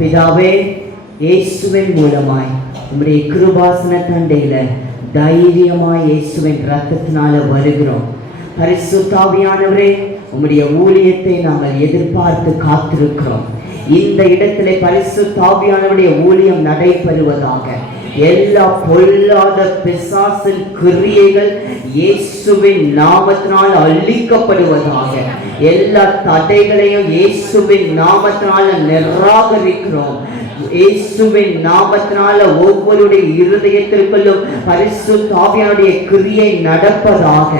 பிதாவே, இயேசுவின் மூலமாய் உம்முடைய கிருபாசன தண்டையில தைரியமாய் இயேசுவின் ரத்தத்தினால வருகிறோம். பரிசுத்த ஆவியானவரே, உம்முடைய ஊழியத்தை நாங்கள் எதிர்பார்த்து காத்திருக்கிறோம். இந்த இடத்திலே பரிசுத்த ஆவியானவருடைய ஊழியம் நடைபெறுவதாக. எல்லா பொல்லாத பிசாசின் கிரியைகள் இயேசுவின் நாமத்தினால் அழிக்கப்படுவதாக. எல்லா தடைகளையும் இயேசுவின் நாமத்தினால நிராகரிக்கிறோம். இயேசுவின் நாமத்தினால ஒவ்வொருடைய இருதயத்திற்குள்ளும் பரிசுத்த ஆவியானுடைய கிரியை நடப்பதாக.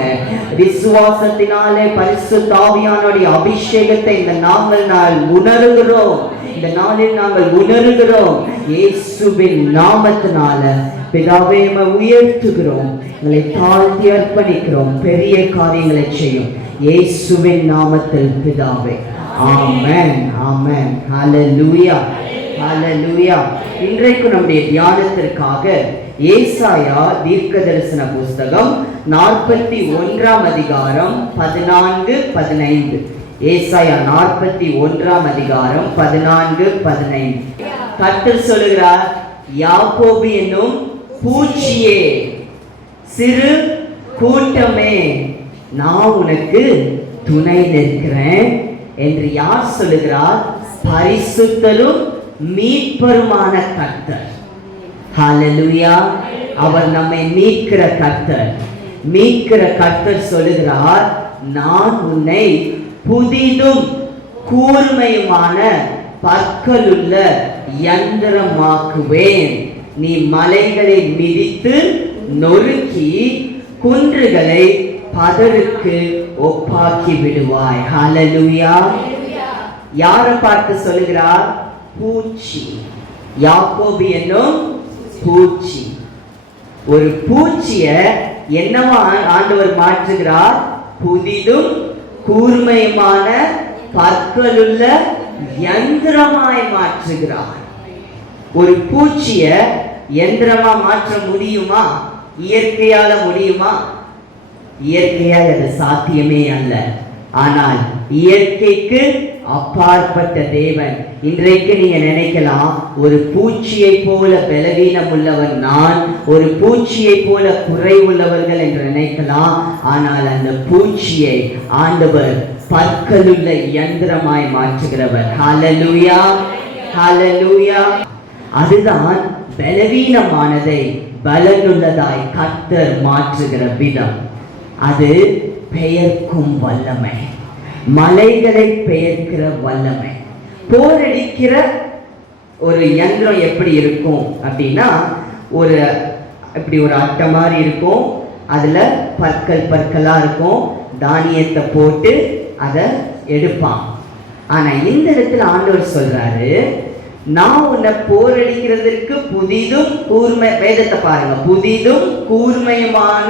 விசுவாசத்தினாலே பரிசுத்த ஆவியானுடைய அபிஷேகத்தை இந்த நாங்கள் உணர்கிறோம். இந்த நாளில் நாங்கள் உணர்கிறோம். இயேசுவின் நாமத்தினால பிதாவே, உயர்த்துகிறோம். எங்களை தாழ்த்தி அர்ப்பணிக்கிறோம். பெரிய காரியங்களை செய்யும் இயேசுவின் நாமத்தில் பிதாவே. ஆமென், ஆமென். ஹல்லேலூயா, ஹல்லேலூயா. இன்றைக்கு நம்முடைய தியானத்திற்காக ஏசாயா தீர்க்கதரிசன புஸ்தகம் 41 அதிகாரம் 14-15. ஏசாயா 41 அதிகாரம் 14-15. கர்த்தர் சொல்லுகிறார், யாக்கோபு என்னும் பூச்சியே, சிறு கூட்டமே, நான் உனக்கு துணை நிற்கிறேன் என்று யார் சொல்லுகிறார்? பரிசுத்தரும் மீட்பருமான கர்த்தர். ஹல்லேலூயா. அவர் நம்மை மீட்கிற கர்த்தர். மீட்கிற கர்த்தர் சொல்லுகிறார், நான் உன்னை புதிதும் கூர்மையுமான பற்களுள்ள யந்திரமாக்குவேன். நீ மலைகளை மிதித்து நொறுக்கி குன்றுகளை பதருக்கு ஒப்பாக்கி விடுவாய். ஹல்லேலூயா. யாரை பார்த்து சொல்லுகிறார்? பூச்சி. யாக்கோபு என்னும் பூச்சி. ஒரு பூச்சிய என்னவா ஆண்டவர் மாற்றுகிறார்? புதிதும் கூர்மையுமான பற்களுள்ள யந்திரமாய் மாற்றுகிறார். ஒரு பூச்சிய யந்திரமா மாற்ற முடியுமா? இயற்கையால முடியுமா? இயற்கையால் அது சாத்தியமே அல்ல. ஆனால் இயற்கைக்கு அப்பாற்பட்ட தேவன். இன்றைக்கு நீங்க நினைக்கலாம், ஒரு பூச்சியை போல பலவீனம் உள்ளவன் நான், ஒரு பூச்சியை போல குறை உள்ளவர்கள் என்று நினைக்கலாம். ஆனால் அந்த பூச்சியை ஆண்டவர் பற்களுள்ள யந்திரமாய் மாற்றுகிறவர். ஹல்லேலூயா, ஹல்லேலூயா. அதுதான் பலவீனமானதை பலனுள்ளதாய் கர்த்தர் மாற்றுகிற விதம். அது பெயர்க்கும் வல்லமை, மலைகளை பெயர்க்கிற வல்லமை. போரடிக்கிற ஒரு யந்திரம் எப்படி இருக்கும் அப்படின்னா, இப்படி ஒரு அட்டை மாதிரி இருக்கும். அதுல பற்களா இருக்கும். தானியத்தை போட்டு அதை எடுப்பான். ஆனா இந்த இடத்துல ஆண்டவர் சொல்றாரு, நான் உன்னை போரடிக்கிறதுக்கு புதிதும் கூர்மை, வேதத்தை பாருங்க, புதிதும் கூர்மையுமான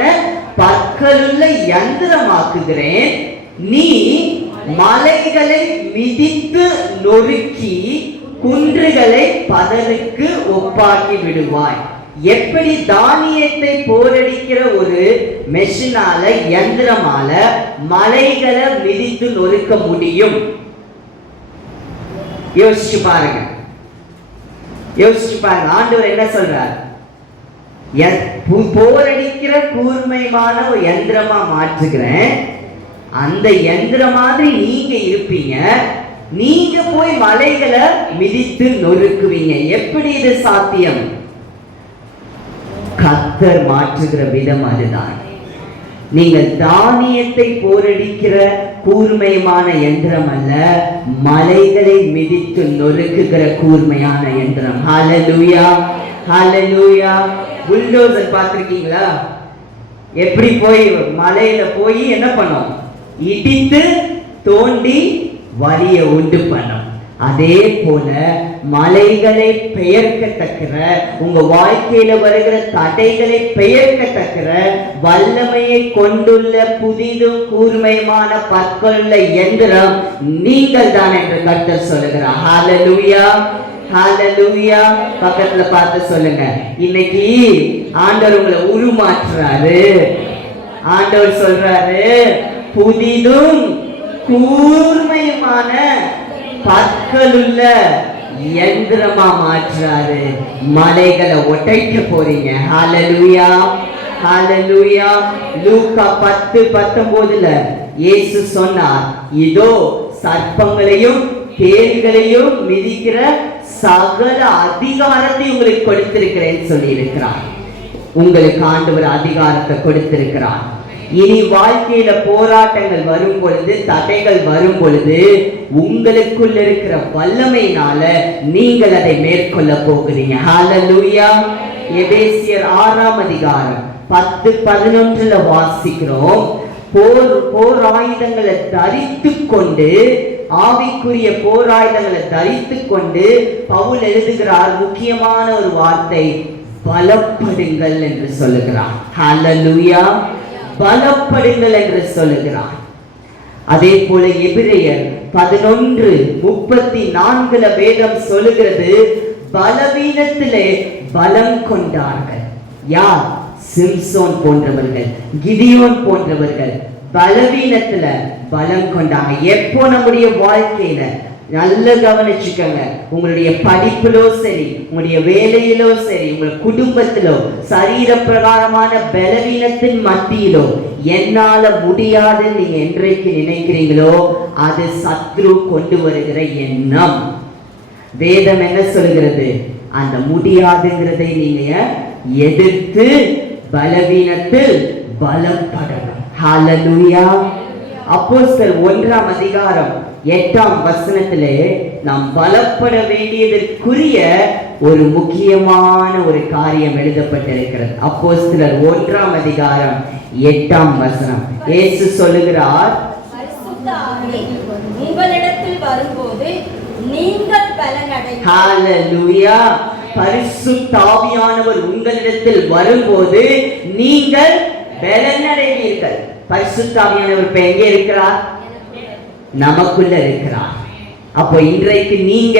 பற்களுள்ள யந்திரமாக்குகிறேன். நீ மலைகளை மிதித்து நொறுக்கி குன்றுகளை பதருக்கு ஒப்பாக்கி விடுவாய். எப்படி தானியத்தை போரடிக்கிற ஒரு மெஷினால, யந்திரமால மலைகளை மிதித்து நொறுக்க முடியும்? யோசிச்சு பாருங்க, யோசிச்சு பாருங்க. ஆண்டவர் என்ன சொல்றார்? போரடிக்கிற கூர்மையான ஒரு யந்திரமா மாற்றுகிறேன். அந்த யந்திரம் மாதிரி நீங்க இருப்பீங்க. நீங்க போய் மலைகளை மிதித்து நொறுக்குவீங்க. எப்படி இது சாத்தியம்? கர்த்தர் மாற்றுகிற விதம் அதுதான். நீங்கள் தானியத்தை போரடிக்கிற கூர்மையான யந்திரம் அல்ல, மலைகளை மிதித்து நொறுக்குகிற கூர்மையான யந்திரம். ஹல்லேலூயா, ஹல்லேலூயா. புல்டோசர் பார்த்திருக்கீங்களா? எப்படி போய் மலையில போய் என்ன பண்ணும்? இடித்து தோண்டி வழியை உண்டு பண்ணும். அதே போல மலைகளை பெயர்க்கத்தக்கிற, உங்க வாழ்க்கையில வருகிற தடைகளை பெயர்க்கத்தக்கிற வல்லமையை கொண்டுள்ள புதிதும் கூர்மையுமான பற்களுள்ள யந்திரம் நீங்கள் தான் என்று கர்த்தர் சொல்லுகிறார். ஹல்லேலூயா, ஹல்லேலூயா. பக்கத்துல பார்த்து சொல்லுங்க, இன்னைக்கு ஆண்டவர் உங்களை உருமாற்றுறாரு. ஆண்டவர் சொல்றாரு, புதிதும் கூர்மையுமான பற்களுள்ள யந்திரமா மாற்றுறாரு. மலைகளை உடைக்க போறீங்க. ஹalleluya, ஹalleluya. லூக்கா 10:19ல இயேசு சொன்னார், இதோ சர்ப்பங்களையும் தேள்களையும் மிதிக்கிற சகல அதிகாரத்தை உங்களுக்கு கொடுத்திருக்கிறேன் சொல்லி இருக்கிறார். உங்களுக்கு ஆண்டவர் அதிகாரத்தை கொடுத்திருக்கிறார். இனி வாழ்க்கையில போராட்டங்கள் வரும் பொழுது, தடைகள் வரும் பொழுது, உங்களுக்குள்ள இருக்கிற வல்லமையினால நீங்கள் அதை மேற்கொள்ள போகிறீங்க. ஹalleluya. எபேசியர் 6ஆம் அதிகாரம் 10-11ல வாசிக்கிறோம். போர் ஆயுதங்களை தரித்து கொண்டு, ஆவிக்குரிய போர் ஆயுதங்களை தரித்து கொண்டு பவுல் எழுதுகிறார். முக்கியமான ஒரு வார்த்தை, பலப்படுங்கள் என்று சொல்லுகிறார். ஹalleluya. பலப்படுங்கள் என்று சொல்லுகிறார். அதே போல எபிரேயர் 11:34ல வேதம் சொல்லுகிறது, பலவீனத்திலே பலம் கொண்டார்கள். யார்? சிம்சோன் போன்றவர்கள், கிதியோன் போன்றவர்கள் பலவீனத்துல பலம் கொண்டாங்க. எப்போ நம்முடைய வாழ்க்கையில, நல்ல கவனிச்சுக்கங்க, உங்களுடைய படிப்பிலோ சரி, உங்களுடைய வேலையிலோ சரி, உங்கள் குடும்பத்திலோ, சரீர பிரகாரமான பலவீனத்தின் மத்தியிலோ என்னால முடியாதுன்னு நீங்க என்றைக்கு நினைக்கிறீங்களோ, அது சத்ரு கொண்டு வருகிற எண்ணம். வேதம் என்ன சொல்கிறது? அந்த முடியாதுங்கிறதை நீங்க எதிர்த்து பலவீனத்தில் பலப்படணும். ஹalleluya. அப்போஸ்தலர் 1ஆம் அதிகாரம் 8ஆம் வசனத்திலே நாம் பலப்பட வேண்டியதற்குரிய ஒரு முக்கியமான ஒரு காரியம் எழுதப்பட்டிருக்கிறது. அப்போஸ்தலர் 1ஆம் அதிகாரம் 8ஆம் வசனம். இயேசு சொல்லுகிறார், பரிசுத்த ஆவி உங்களிடத்தில் வரும்போது நீங்கள் பலனடைவீர்கள். ஹalleluya. பரிசுத்த ஆவியானவர் உங்களிடத்தில் வரும்போது நீங்கள் பலனடைவீர்கள். பரிசுத்த ஆவியானவர் இப்ப எங்கே இருக்கிறார்? நமக்குள்ள இருக்கிறார். அப்போ இன்றைக்கு நீங்க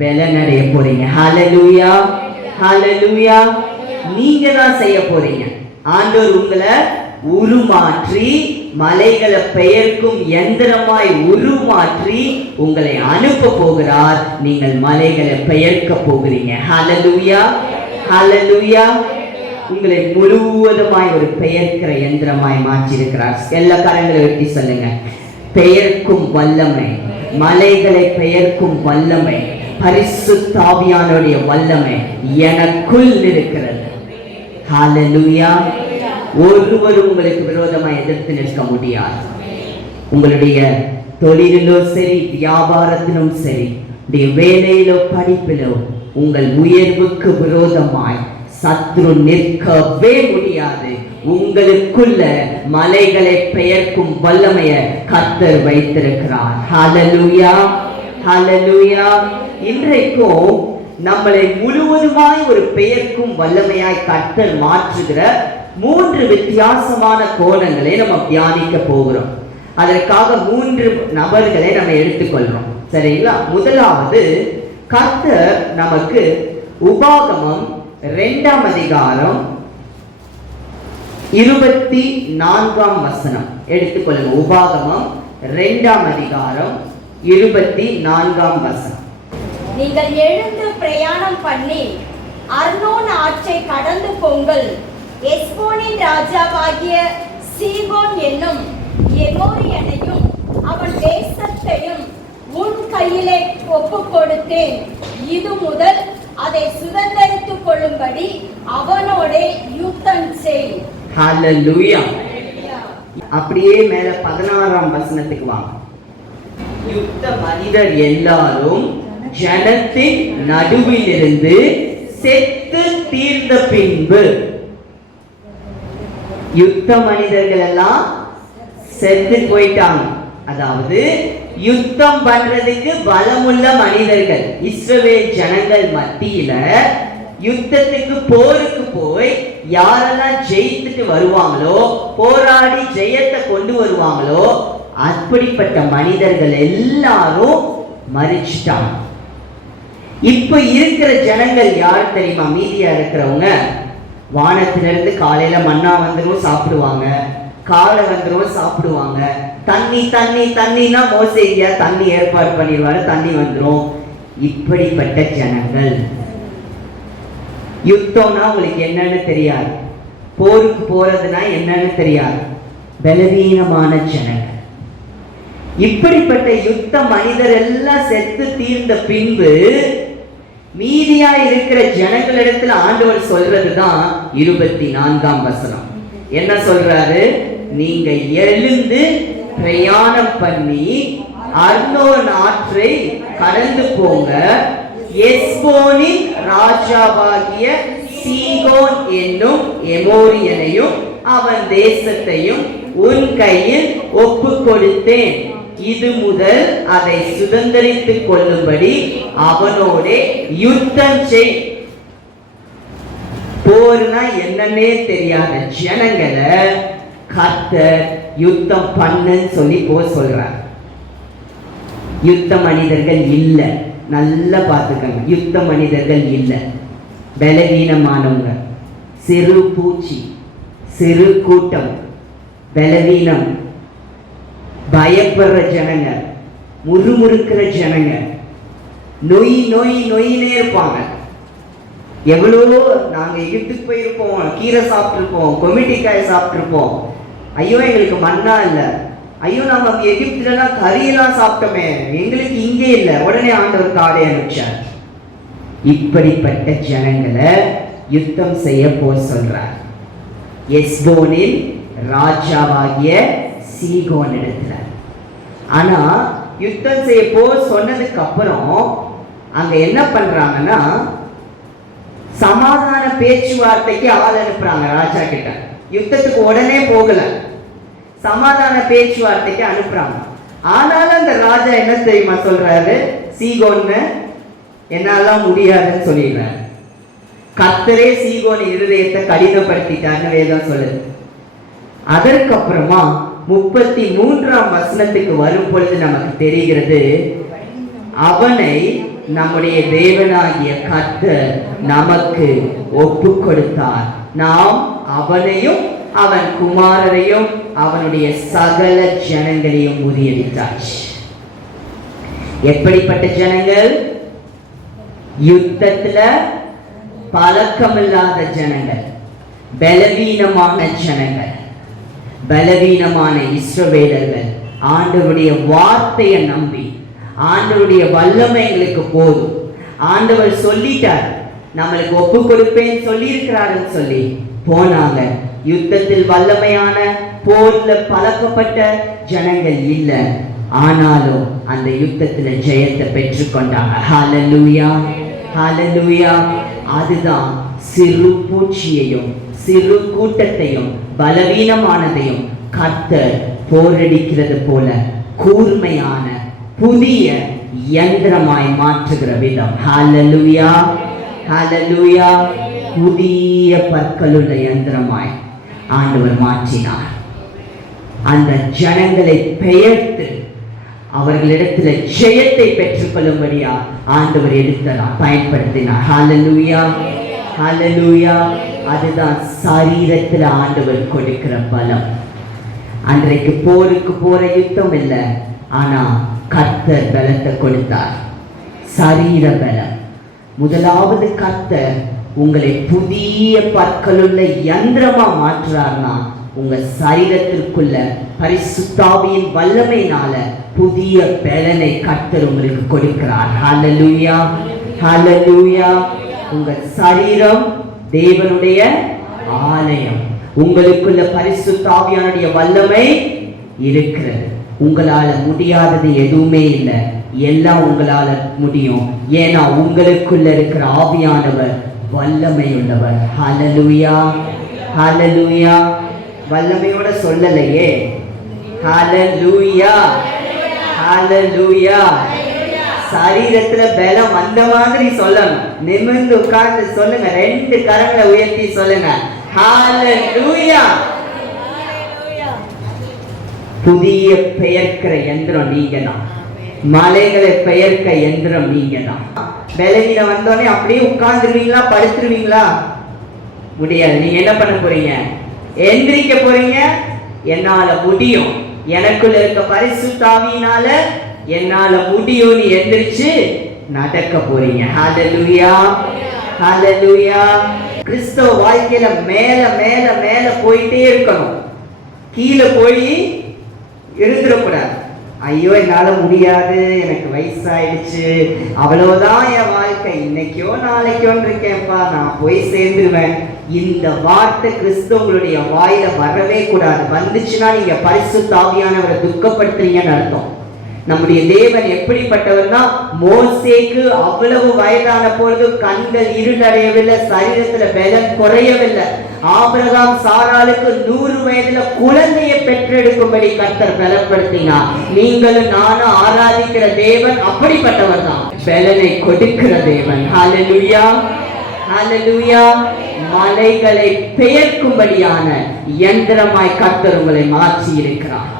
பலனடைய போறீங்க. ஹalleluya, ஹalleluya. நீங்க தான் செய்ய போறீங்க. ஆண்டவர் உங்களை உருமாற்றி, மலைகளை பெயர்க்கும் யந்திரமாய் உருமாற்றி உங்களை அனுப்ப போகிறார். நீங்கள் மலைகளை பெயர்க்க போகிறீங்க. ஹalleluya, ஹalleluya. உங்களை முழுவதுமாய் ஒரு பெயர்க்கிற யந்திரமாய் மாற்றி இருக்கிறார். எல்லா கரங்களை வெட்டி சொல்லுங்க, பெயர்க்கும் வல்லமை, மலைகளை பெயர்க்கும் வல்லமை, பரிசுத்த ஆவியானுடைய வல்லமை எனக்குள் இருக்கிறது. ஹalleluya. ஒருவரும் உங்களுக்கு விரோதமாய் எதிர்த்து நிற்க முடியாது. உங்களுடைய தொழிலிலோ சரி, வியாபாரத்திலும் சரி, வேலையிலோ படிப்பிலோ உங்கள் உயர்வுக்கு விரோதமாய் சத்ரு நிற்கவே முடியாது. உங்களுக்குள்ள மலைகளை பெயர்க்கும் வல்லமையை கர்த்தர் வைத்திருக்கிறார். ஹalleluya, ஹalleluya. இன்றைக்கும் நம்மளை முழுவதுமாய் ஒரு பெயர்க்கும் வல்லமையாய் கர்த்தர் மாற்றுகிற 3 வித்தியாசமான கோணங்களை நம்ம தியானிக்க போகிறோம். அதற்காக 3 நபர்களை நம்ம எடுத்துக்கொள்றோம். சரிங்களா? முதலாவது, கர்த்தர் நமக்கு உபாகமம் 2ஆம் அதிகாரம் 24ஆம் வசனம் எடுத்துக்கொள்ளுங்க. உபாகமம் 2ஆம் அதிகாரம் 24ஆம் வசனம். நீங்கள் எழுந்து பிரயாணம் பண்ணி அர்னோன் ஆற்றை கடந்து போங்கள். எஸ்போனின் ராஜாவாகிய சீகோன் என்னும் எமோரியனையும் அவன் தேசத்தையும் உன் கையிலே ஒப்புக் கொடுத்தேன். இது முதல் அதை சுதந்தரித்துக் கொள்ளும்படி அவனோட யுத்தம் செய். ஹalleluya. அப்படியே மேல 16ஆம் வசனத்துக்கு வாங்க. யுத்த மனிதர் எல்லாரும் ஜனத்தின் நடுவில் இருந்து செத்து தீர்ந்த பின்பு, யுத்த மனிதர்கள் எல்லாம் செத்து போயிட்டாங்க. அதாவது யுத்தம் பண்றதுக்கு பலமுள்ள மனிதர்கள் இஸ்ரவேல் ஜனங்கள் மத்தியில யுத்தத்துக்கு போருக்கு போய் யாரெல்லாம் ஜெயித்துட்டு வருவாங்களோ, போராடி ஜெயத்தை கொண்டு வருவாங்களோ, அப்படிப்பட்ட மனிதர்கள் எல்லாரும் மரிச்சிட்டாங்க. இப்ப இருக்கிற ஜனங்கள் யார் தெரியுமா? மீதியா இருக்கிறவங்க வானத்திலிருந்து காலையில மன்னா வந்துடும் சாப்பிடுவாங்க, காலை வந்துடும் சாப்பிடுவாங்க. தண்ணி தண்ணி தண்ணினா மோசேயா தண்ணி ஏற்பாடு பண்ணிடுவாரு, தண்ணி வந்துடும். இப்படிப்பட்ட ஜனங்கள். யுத்தம்னா உங்களுக்கு என்னன்னு தெரியாது, போருக்கு போறதுனா என்னன்னு தெரியாது, பலவீனமான ஜனங்கள். இப்படிப்பட்ட யுத்த மனிதர் எல்லாம் செத்து தீர்ந்த பின்பு மீதியா இருக்கிற ஜனங்களிடத்துல ஆண்டவர் சொல்றதுதான் 24ஆம் வசனம். என்ன சொல்றாரு? நீங்க எழுந்து பிரயாணம் பண்ணி அர்னோன் ஆற்றை கடந்து போங்க, எஸ்போனின் ராஜாவாகிய சீகோன் என்னும் எமோரியனையும் அவன் தேசத்தையும் உன் கையில் ஒப்பு கொடுத்தேன். இது முதல் அதை சுதந்தரித்துக் கொள்ளும்படி அவனோட யுத்தம் செய். போர்னா என்னன்னே தெரியாத ஜனங்களை கர்த்தர் யுத்தம் பண்ணுன்னு சொல்லி சொல்றார். யுத்த மனிதர்கள் இல்ல, நல்லா பார்த்துக்கங்க. யுத்த மனிதர்கள் இல்ல, பலவீனமானவங்க, சிறு பூச்சி, சிறு கூட்டம், பலவீனம், பயப்படுற ஜனங்க, முறுமுறுக்கிற ஜனங்க, நொய் நொய் நொயினே இருப்பாங்க. எவ்வளவோ நாங்க எகிப்துக்கு போயிருப்போம், கீரை சாப்பிட்டுருப்போம், கொமிட்டிக்காய் சாப்பிட்டுருப்போம். ஐயோ எங்களுக்கு மண்ணா இல்லை, ஐயோ நம்ம எகிப்துலாம் கறியெல்லாம் சாப்பிட்டோமே, எங்களுக்கு இங்கே இல்லை. உடனே ஆண்டவர் காடை அனுப்பிச்சார். இப்படிப்பட்ட ஜனங்களை யுத்தம் செய்ய சொல்றார். எஸ்போனின் ராஜாவாகிய சீகோன் இடத்துல. ஆனா யுத்தம் செய்ய சொன்னதுக்கு அப்புறம் அங்க என்ன பண்றாங்கன்னா, சமாதான பேச்சுவார்த்தைக்கு ஆள் அனுப்புறாங்க ராஜா கிட்ட. யுத்தத்துக்கு உடனே போகல, சமாதான பேச்சுவார்த்தைக்கு அனுப்புறாங்க. ஆனாலும் அந்த ராஜா என்ன தெரியுமா சொல்றாரு? சீகோன்னு என்னாலாம் முடியாதுன்னு சொல்லிடுறாரு. கர்த்தரே சீகோன் இருதயத்தை கடினப்படுத்திட்டார்னு வேதம் சொல்லுது. அதற்கப்புறமா 33ஆம் வசனத்துக்கு வரும் பொழுது நமக்கு தெரிகிறது, அவனை நம்முடைய தேவனாகிய கர்த்தர் நமக்கு ஒப்பு கொடுத்தார். நாம் அவனையும் அவன் குமாரரையும் அவனுடைய சகல ஜனங்களையும் முறியடித்தார். எப்படிப்பட்ட ஜனங்கள்? யுத்தத்துல பழக்கமில்லாத ஜனங்கள், பலவீனமான ஜனங்கள், பலவீனமான இஸ்ரவேலர்கள் ஆண்டவருடைய வார்த்தையை நம்பி, ஆண்டவருடைய வல்லமை எங்களுக்கு போதும், ஆண்டவர் சொல்லிட்டார், நம்மளுக்கு ஒப்பு கொடுப்பேன்னு சொல்லி இருக்கிறாருன்னு சொல்லி போனாங்க. யுத்தத்தில் வல்லமையான போர்ல பழக்கப்பட்ட ஜனங்கள் இல்ல, ஆனாலும் அந்த யுத்தத்துல ஜெயத்தை பெற்றுக்கொண்டாங்க. ஹல்லேலூயா, ஹல்லேலூயா. அதுதான் சிறு பூச்சியையும் சிறு கூட்டத்தையும் பலவீனமானதையும் கர்த்தர் போரடிக்கிறது போல கூர்மையான புதிய யந்திரமாய் மாற்றுகிற விதம். ஹல்லேலூயா, ஹல்லேலூயா. புதிய பற்களுள்ள யந்திரமாய் ஆண்டவர் மாற்றினார். அந்த ஜனங்களை பெயர்த்து அவர்களிடத்துல ஜெயத்தை பெற்றுக்கொள்ளும்படியா ஆண்டவர் எடுத்தார், பயன்படுத்தினார். ஹல்லேலூயா, ஹல்லேலூயா. அதுதான் சரீரத்தில் ஆண்டவர் கொடுக்கிற பலம். அன்றைக்கு போருக்கு போற யுத்தம் இல்லை, ஆனா கர்த்தர் பலத்தை கொடுத்தார், சரீர பலம். முதலாவது கர்த்தர் உங்களை புதிய பற்களுள்ள யந்திரமா மாற்றுறார்னா உங்க சரீரத்திற்குள்ள பரிசுத்தாவியின் வல்லமையினால புதிய பலனை கர்த்தர் உங்களுக்கு கொடுக்கிறார். ஹல்லேலூயா, ஹல்லேலூயா. உங்க சரீரம் தேவனுடைய ஆலயம். உங்களுக்குள்ள பரிசுத்தாவியானுடைய வல்லமை இருக்கிறது. உங்களால முடியாதது எதுவுமே இல்லை, எல்லாம் உங்களால முடியும். ஏன்னா உங்களுக்குள்ள இருக்கிற ஆவியானவர் வல்லமை உள்ளவர். ஹல்லேலூயா, ஹல்லேலூயா. வல்லமையோட சொல்லலையே. ஹல்லேலூயா, ஹல்லேலூயா. சரீரத்துல பலம் அந்த மாதிரி சொல்லணும். நிமிர்ந்து உட்கார்ந்து சொல்லுங்க, 2 கரங்களை உயர்த்தி சொல்லுங்க, ஹல்லேலூயா. புதிய பெயர்க்கிற யந்திரம் நீங்க தான். மலைகளை பெயர்க்க யந்திரம் நீங்க தான். பலவீனம் வந்தோடனே அப்படியே உட்கார்ந்துருவீங்களா, படுத்துருவீங்களா? முடியாது. நீங்க என்ன பண்ண போறீங்க? எந்திரிக்க போறீங்க. என்னால முடியும், எனக்குள்ள இருக்க பரிசுத்த ஆவியினால என்னால முடியும். நீ எந்திரிச்சு நடக்க போறீங்க. ஹalleluya, ஹalleluya. கிறிஸ்தவ வாழ்க்கையில மேல மேல மேல போயிட்டே இருக்கணும். கீழே போய் இருந்துடக்கூடாது. ஐயோ என்னால முடியாது, எனக்கு வயசாயிடுச்சு, அவ்வளவுதான் என் வாழ்க்கை, இன்னைக்கோ நாளைக்கோன்னு இருக்கேன்ப்பா, நான் போய் சேர்ந்துருவேன். இந்த வார்த்தை கிறிஸ்தவங்களுடைய வாயில வரவே கூடாது. வந்துச்சுன்னா நீங்க பரிசுத்த ஆவியானவரை துக்கப்படுத்துறீங்கன்னு அர்த்தம். நம்முடைய தேவன் எப்படிப்பட்டவர்னா, மோசேக்கு அவ்வளவு வயதான பொழுது கண்கள் இருளடையவில்லை, சரீரத்துல பலன் குறையவில்லை. ஆபிரகாம் சாராளுக்கு 100 வயதுல குழந்தையை பெற்றெடுக்கும்படி கர்த்தர் பலப்படுத்தினார். நீங்களும் நானும் ஆராதிக்கிற தேவன் அப்படிப்பட்டவர் தான், பலனை கொடுக்கிற தேவன். ஹalleluya, ஹalleluya. மலைகளை பெயர்க்கும்படியான யந்திரமாய் கர்த்தர் உங்களை மாற்றி இருக்கிறார்.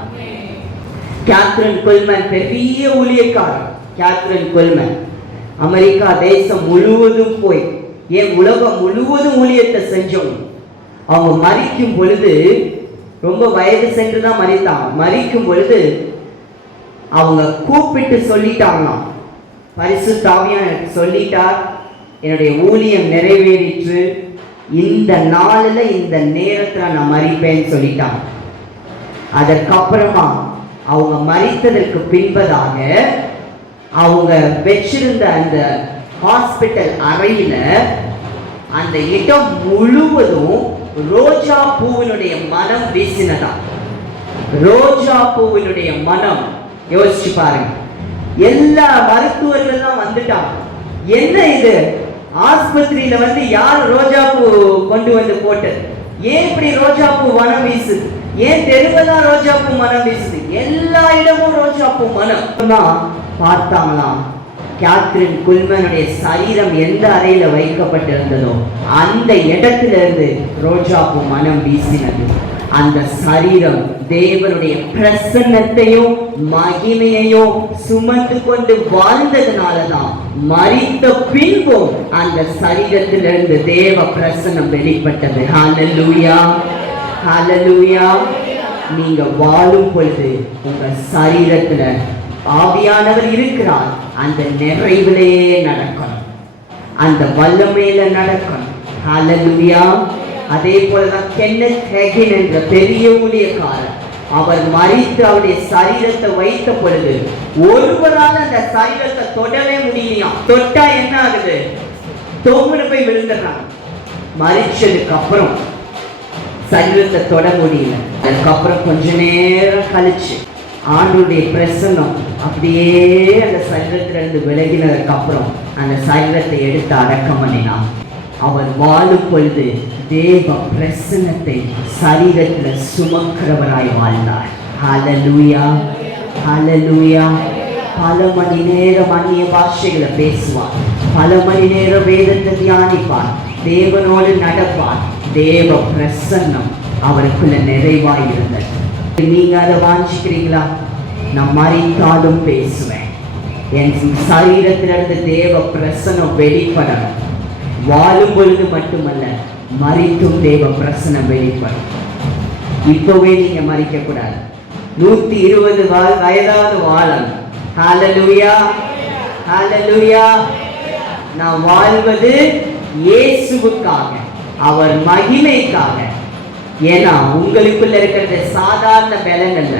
கேத்ரின் குல்மன் பெரிய ஊழியக்காரர். கேத்ரின் குல்மன் அமெரிக்கா தேசம் முழுவதும் போய், ஏன் உலகம் முழுவதும் ஊழியத்தை செஞ்சோம். அவங்க மரிக்கும் பொழுது, ரொம்ப வயது சென்று தான் மரித்தாங்க. மரிக்கும் பொழுது அவங்க கூப்பிட்டு சொல்லிட்டாங்களாம், பரிசுத்த ஆவியானவர் சொல்லிட்டார், என்னுடைய ஊழியம் நிறைவேறிற்று, இந்த நாளில் இந்த நேரத்தில் நான் மரிப்பேன்னு சொல்லிட்டாங்க. அதற்கப்புறமா அவங்க மரித்ததற்கு பின்பதாக அவங்க வச்சிருந்த அந்த ஹாஸ்பிட்டல் அறையில அந்த இடம் முழுவதும் ரோஜா பூவினுடைய மனம் வீசினதாம். ரோஜா பூவினுடைய மனம், யோசிச்சு பாருங்க. எல்லா மருத்துவர்கள் தான் வந்துட்டாங்க. என்ன இது, ஆஸ்பத்திரியில வந்து யார் ரோஜா பூ கொண்டு வந்து போட்டது, ஏன் இப்படி ரோஜா பூ மனம் வீசுது, ஏன் தெருவெல்லாம் ரோஜா பூ மனம் வீசுது, எல்லா இடமும் ரோஜா பூ மனம். பார்த்தாங்களாம், கேத்ரின் குல்மனுடைய சரீரம் எந்த அறையில வைக்கப்பட்டிருந்ததோ அந்த இடத்துல இருந்து ரோஜா பூ மனம் வீசினது. அந்த சரீரம் தேவனுடைய பிரசன்னத்தையும் மகிமையையும் சுமந்து கொண்டு வாழ்ந்ததுனாலதான் மரித்த பின்பும் அந்த சரீரத்திலிருந்து தேவ பிரசன்னம் வெளிப்பட்டது. ஹalleluya, ஹalleluya. நீங்க வாழும் பொழுது உங்க சரீரத்துல ஆவியானவர் இருக்கிறார். அந்த நிறைவிலேயே நடக்கணும், அந்த வல்லமையில நடக்கணும். ஹalleluya. அதே போலதான் கென்னத் ஹேகின் என்ற பெரிய ஊழியக்காரர், அவர் மரித்து அவருடைய சரீரத்தை வைத்த பொழுது ஒருவரால் அந்த சரீரத்தை தொடவே முடியலையாம். தொட்டா என்ன ஆகுது, தொங்குன்னு போய் விழுந்துடுறாங்க. மரிச்சதுக்கு அப்புறம் சரீரத்தை தொட முடியல. அதுக்கப்புறம் கொஞ்ச நேரம் கழிச்சு ஆண்டுடைய பிரசன்னம் அப்படியே அந்த சரீரத்திலிருந்து விலகினதுக்கு அப்புறம் அந்த சரீரத்தை எடுத்து அடக்கம் பண்ணினான். அவர் வாழும் பொழுது தேவ பிரசன்னத்தை சரீரத்தில் சுமக்கிறவராய் வாழ்ந்தார். ஹalleluya, ஹalleluya. பல மணி நேரம் அந்நிய பாஷைகளை பேசுவார், பல மணி நேரம் வேதத்தை தியானிப்பார், தேவனோடு நடப்பார். தேவ பிரசன்னம் அவருக்குள்ள நிறைவாய் இருந்தது. நீங்க அதை வாஞ்சிக்கிறீங்களா? நான் மரித்தாலும் பேசுவேன், என் சரீரத்திலிருந்து தேவ பிரசன்னம் வெளிப்படணும். வாழும் பொழுது மட்டுமல்ல, மரித்தும் தேவ பிரசன்னம் வெளிப்படும். இப்பவே நீங்க மரிக்க கூடாது. 120 வயதாவது வாழணும். ஹalleluya, ஹalleluya. நான் வாழ்வது இயேசுவுக்காக, அவர் மகிமைக்காக. ஏன்னா உங்களுக்குள்ள இருக்கிறது சாதாரண பலன் அல்ல.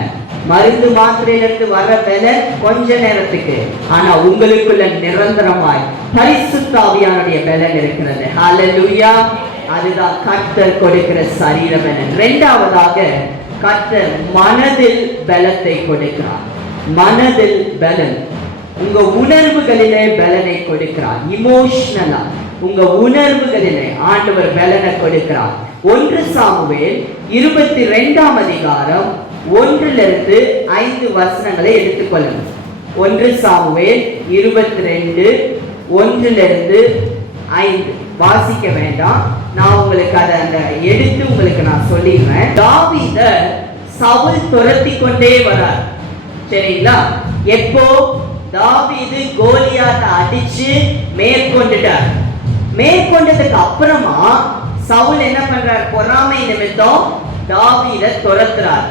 மருந்து மாத்திரையிலிருந்து வர பலன் கொஞ்ச நேரத்துக்கு, ஆனா உங்களுக்குள்ள நிரந்தரமாய் பரிசுத்த ஆவியானுடைய பலன் இருக்கிறது. ஹalleluya. அதுதான் கர்த்தர் கொடுக்கிற சரீர பலன். இரண்டாவதாக கர்த்தர் மனதில் பலத்தை கொடுக்கிறார். மனதில் பலன், உங்க உணர்வுகளிலே பலனை கொடுக்கிறார். இமோஷனலா உங்க உணர்வுகளிலே ஆண்டவர் பலனை கொடுக்கிறார். 1 சாமுவேல் 22ஆம் அதிகாரம் 1 5 வசனங்களை எடுத்துக்கொள்ளுங்கள். 1 சாமுவேல் 22 1 5 வாசிக்க வேண்டாம், நான் உங்களுக்கு அதை எடுத்து உங்களுக்கு நான் சொல்லிடுறேன். தாவீத சவுல் துரத்தி கொண்டே வரார், சரிங்களா? எப்போ தாவீது கோலியாத்தை அடிச்சு மேற்கொண்டுட்டார். மேற்கொண்டதுக்கு அப்புறமா சவுல் என்ன பண்றார், பொறாமை நிமித்தம் தாவீதை துரத்துறார்.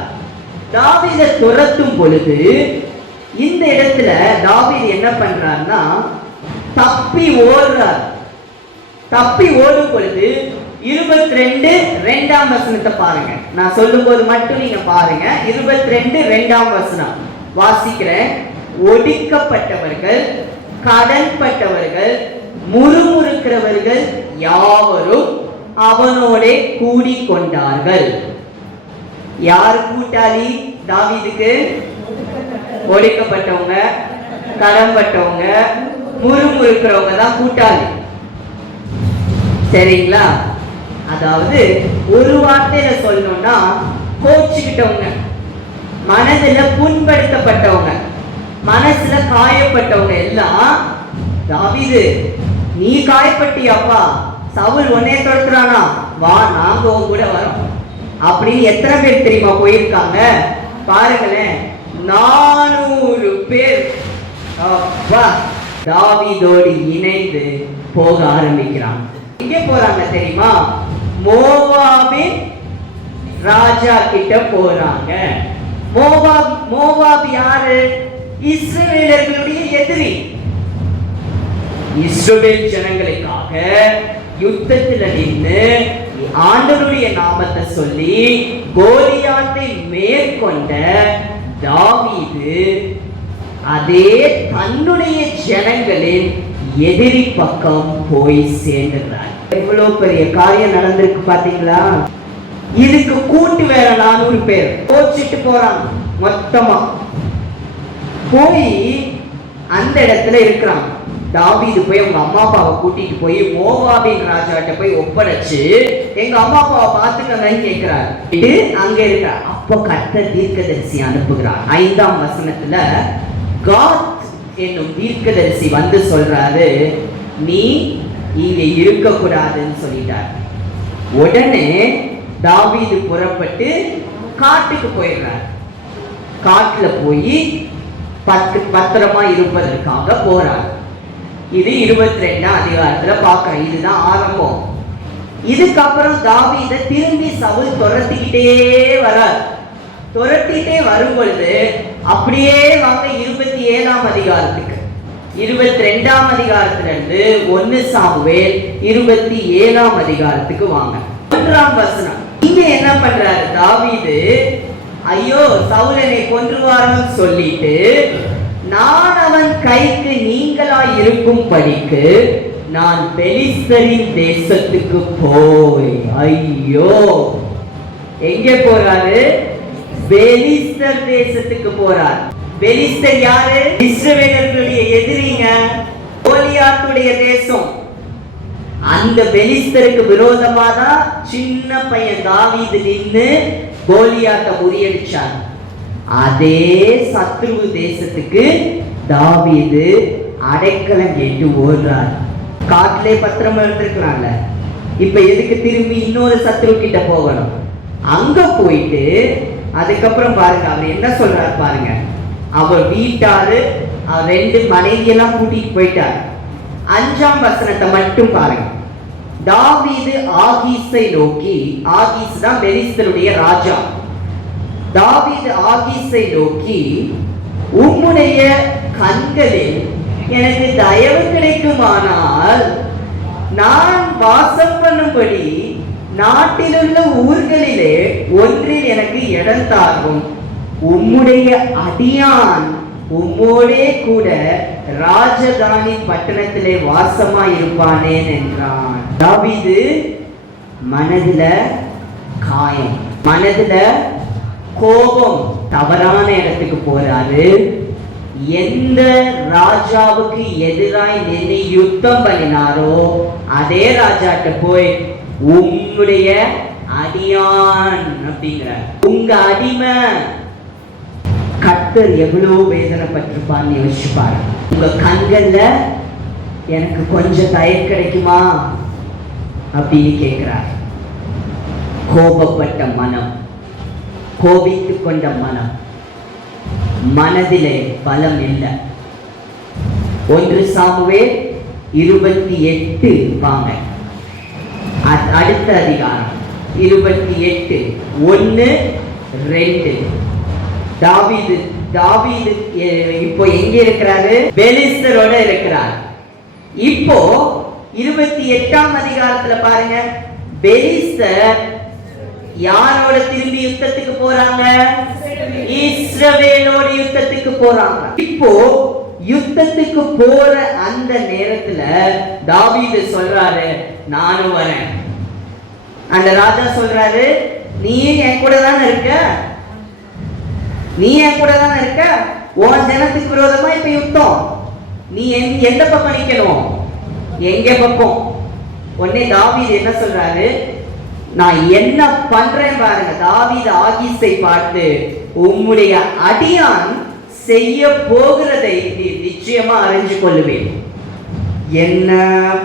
தாவீதை துரத்தும் பொழுது இந்த இடத்துல தாவீது என்ன பண்றாருன்னா, தப்பி ஓடுறார். தப்பி ஓடும் பொழுது 22 2ஆம் வசனத்தை பாருங்க. நான் சொல்லும் போது மட்டும் நீங்க பாருங்க. 22 2ஆம் வசனம் வாசிக்கிறேன். ஒடுக்கப்பட்டவர்கள், கடன்பட்டவர்கள், முறுமுறுக்கிறவர்கள் யாவரும் அவனோட கூடிக்கொண்டார்கள். யார் கூட்டாளி தாவீதுக்கு? ஒடுக்கப்பட்டவங்க, கடன்பட்டவங்க, முறுமுறுக்கிறவங்க தான் கூட்டாளி. சரிங்களா? அதாவது ஒரு வார்த்தையில சொல்லணும்னா கோச்சுக்கிட்டவங்க, மனதுல புண்படுத்தப்பட்டவங்க, மனசுல காயப்பட்டவங்க எல்லாம், தாவீது நீ காயப்பட்டியாப்பா, சவுல் உன்னைய தொடுத்துறானா, வா நாங்க உன் கூட வரோம் அப்படின்னு எத்தனை பேர் தெரியுமா போயிருக்காங்க? பாருங்களேன், 400 பேர் அப்பா தாவீதோடு இணைந்து போக ஆரம்பிக்கிறாங்க. எங்கே போறாங்க தெரியுமா? மோவாபின் ராஜா கிட்ட போறாங்க. மோவாப் யாரு? இஸ்ரவேலர்களுடைய எதிரி. இஸ்ரவேல் ஜனங்களுக்காக யுத்தத்தில் நின்று ஆண்டவருடைய நாமத்தை சொல்லி கோலியாத்தை மேற்கொண்ட தாவீது அதே தன்னுடைய ஜனங்களின் எதிரி பக்கம் போய் சேர்ந்துறார். எவ்வளவு பெரிய காரியம் நடந்திருக்கு பாத்தீங்களா? இதுக்கு கூட்டு வேற 400 பேர் கோச்சிட்டு போறாங்க. மொத்தமா போய் அந்த இடத்துல இருக்கிறாங்க. தாவீது போய் அவங்க அம்மா அப்பாவை கூட்டிட்டு போய் மோவாபின் ராஜாட்ட போய் ஒப்படைச்சு, எங்க அம்மா அப்பாவை பாத்துக்கங்கன்னு கேட்கிறார். இது அங்க இருக்கிறார். அப்ப கர்த்தர் தீர்க்கதரிசி அனுப்புகிறார். 5ஆம் வசனத்துல காத் என்னும் தீர்க்கதரிசி வந்து சொல்றாரு, நீ இங்க இருக்க கூடாதுன்னு சொல்லிட்டார். உடனே தாவீது புறப்பட்டு காட்டுக்கு போயிடுறார். காட்டுல போய் பத்திரமா இருப்பதற்காக போறார். இது 22ஆம் அதிகாரத்துல பார்க்கிறோம். இதுதான் ஆரம்பம். இதுக்கப்புறம் தாவீதை திரும்பி சவுல் துரத்திக்கிட்டே வரார். துரத்திட்டே வரும் பொழுது அப்படியே வாங்க 27ஆம் அதிகாரத்துக்கு. 22ஆம் அதிகாரத்திலிருந்து 1 சாமுவேல் 27ஆம் அதிகாரத்துக்கு வாங்க. 1ஆம் வசனம். இங்க என்ன பண்றாரு தாவீது? ஐயோ சவுல் என்னை கொன்றுவார்னு சொல்லிட்டு, நான் அவன் கைக்கு நீங்களாய் இருக்கும் படிக்கு நான் பெலிஸ்தரின் தேசத்துக்கு போய். ஐயோ, எங்கே போறாரு? பெலிஸ்தர் தேசத்துக்கு போறார். பெலிஸ்தர் யாரு? இஸ்ரவேலர்களுடைய எதிரிங்க, கோலியாத்துடைய தேசம். அந்த பெலிஸ்தருக்கு விரோதமா தான் சின்ன பையன் தாவீது நின்று கோலியாத்தை முறியடிச்சார். அதே சத்ருவு தேசத்துக்கு தாவீது அடைக்கலம் கேட்டு ஓடுறார். காட்டிலே பத்திரமா இருந்திருக்கலாம்ல, இப்ப எதுக்கு திரும்பி இன்னொரு சத்ரு கிட்ட போகணும்? அங்க போயிட்டு அதுக்கப்புறம் பாருங்க அவர் என்ன சொல்றார் பாருங்க. அவர் வீட்டாரு, அவர் 2 மனைவியெல்லாம் கூட்டிட்டு போயிட்டார். 5ஆம் வசனத்தை மட்டும் பாருங்க. தாவீது ஆகீஸை நோக்கி, ஆகீஸ் தான் பெலிஸ்தருடைய ராஜா. தாவீது ஆகீஸை நோக்கி, உம்முடைய கண்களில் எனக்கு தயவு கிடைக்குமானால் நான் வாசம் பண்ணும்படி நாட்டிலுள்ள ஊர்களிலே ஒன்றில் எனக்கு இடம் தாரும். உம்முடைய அடியான் உம்மோடே கூட ராஜதானி பட்டணத்திலே வாசமாய் இருப்பானேன் என்றான். தாவீது மனதுல காயம், மனதுல கோபம், தவறான இடத்துக்கு போறாரு. எந்த ராஜாவுக்கு எதிராய் நின்று யுத்தம் பண்ணினாரோ அதே ராஜாட்ட போய் உம்முடைய அடியான் அப்படிங்கிறார். உங்க அடிமை. கர்த்தர் எவ்வளவு வேதனைப்பட்டிருப்பான்னு யோசிச்சு பாருங்க. உங்க கண்கள்ல எனக்கு கொஞ்சம் தயவு கிடைக்குமா அப்படின்னு கேட்கிறார். கோபப்பட்ட மனம், கோபித்து கொண்ட மனம், மனதிலே பலம் இல்லை. 1 சாமுவேல் 28 வாங்க. அடுத்த அதிகாரம் 28 1 2. தாவீது இப்போ எங்க இருக்கிறாரு? பெலிஸ்தரோட இருக்கிறார். இப்போ 28ஆம் அதிகாரத்துல பாருங்க, பெலிஸ்தர் யாரோட திரும்பி யுத்தத்துக்கு போறாங்க? இஸ்ரவேலோட யுத்தத்துக்கு போறாங்க. இப்போ யுத்தத்துக்கு போற அந்த நேரத்துல தாவீது சொல்றாரு, நானும் வரேன். அந்த ராஜா சொல்றாரு, நீ என் கூட தானே இருக்க, நீ என் கூட தானே இருக்க, உன் ஜனத்துக்கு விரோதமா இப்ப யுத்தம், நீ எந்த பக்கம் நிக்கணும்? எங்க பக்கம்? உடனே தாவீது என்ன சொல்றாரு, நான் என்ன பண்றேன் பாருங்க. தாவீது ஆகீஸை பார்த்து, உம்முடைய அடியான் செய்ய போகிறதை நீ நிச்சயமா அறிஞ்சு கொள்ளுவேன். என்ன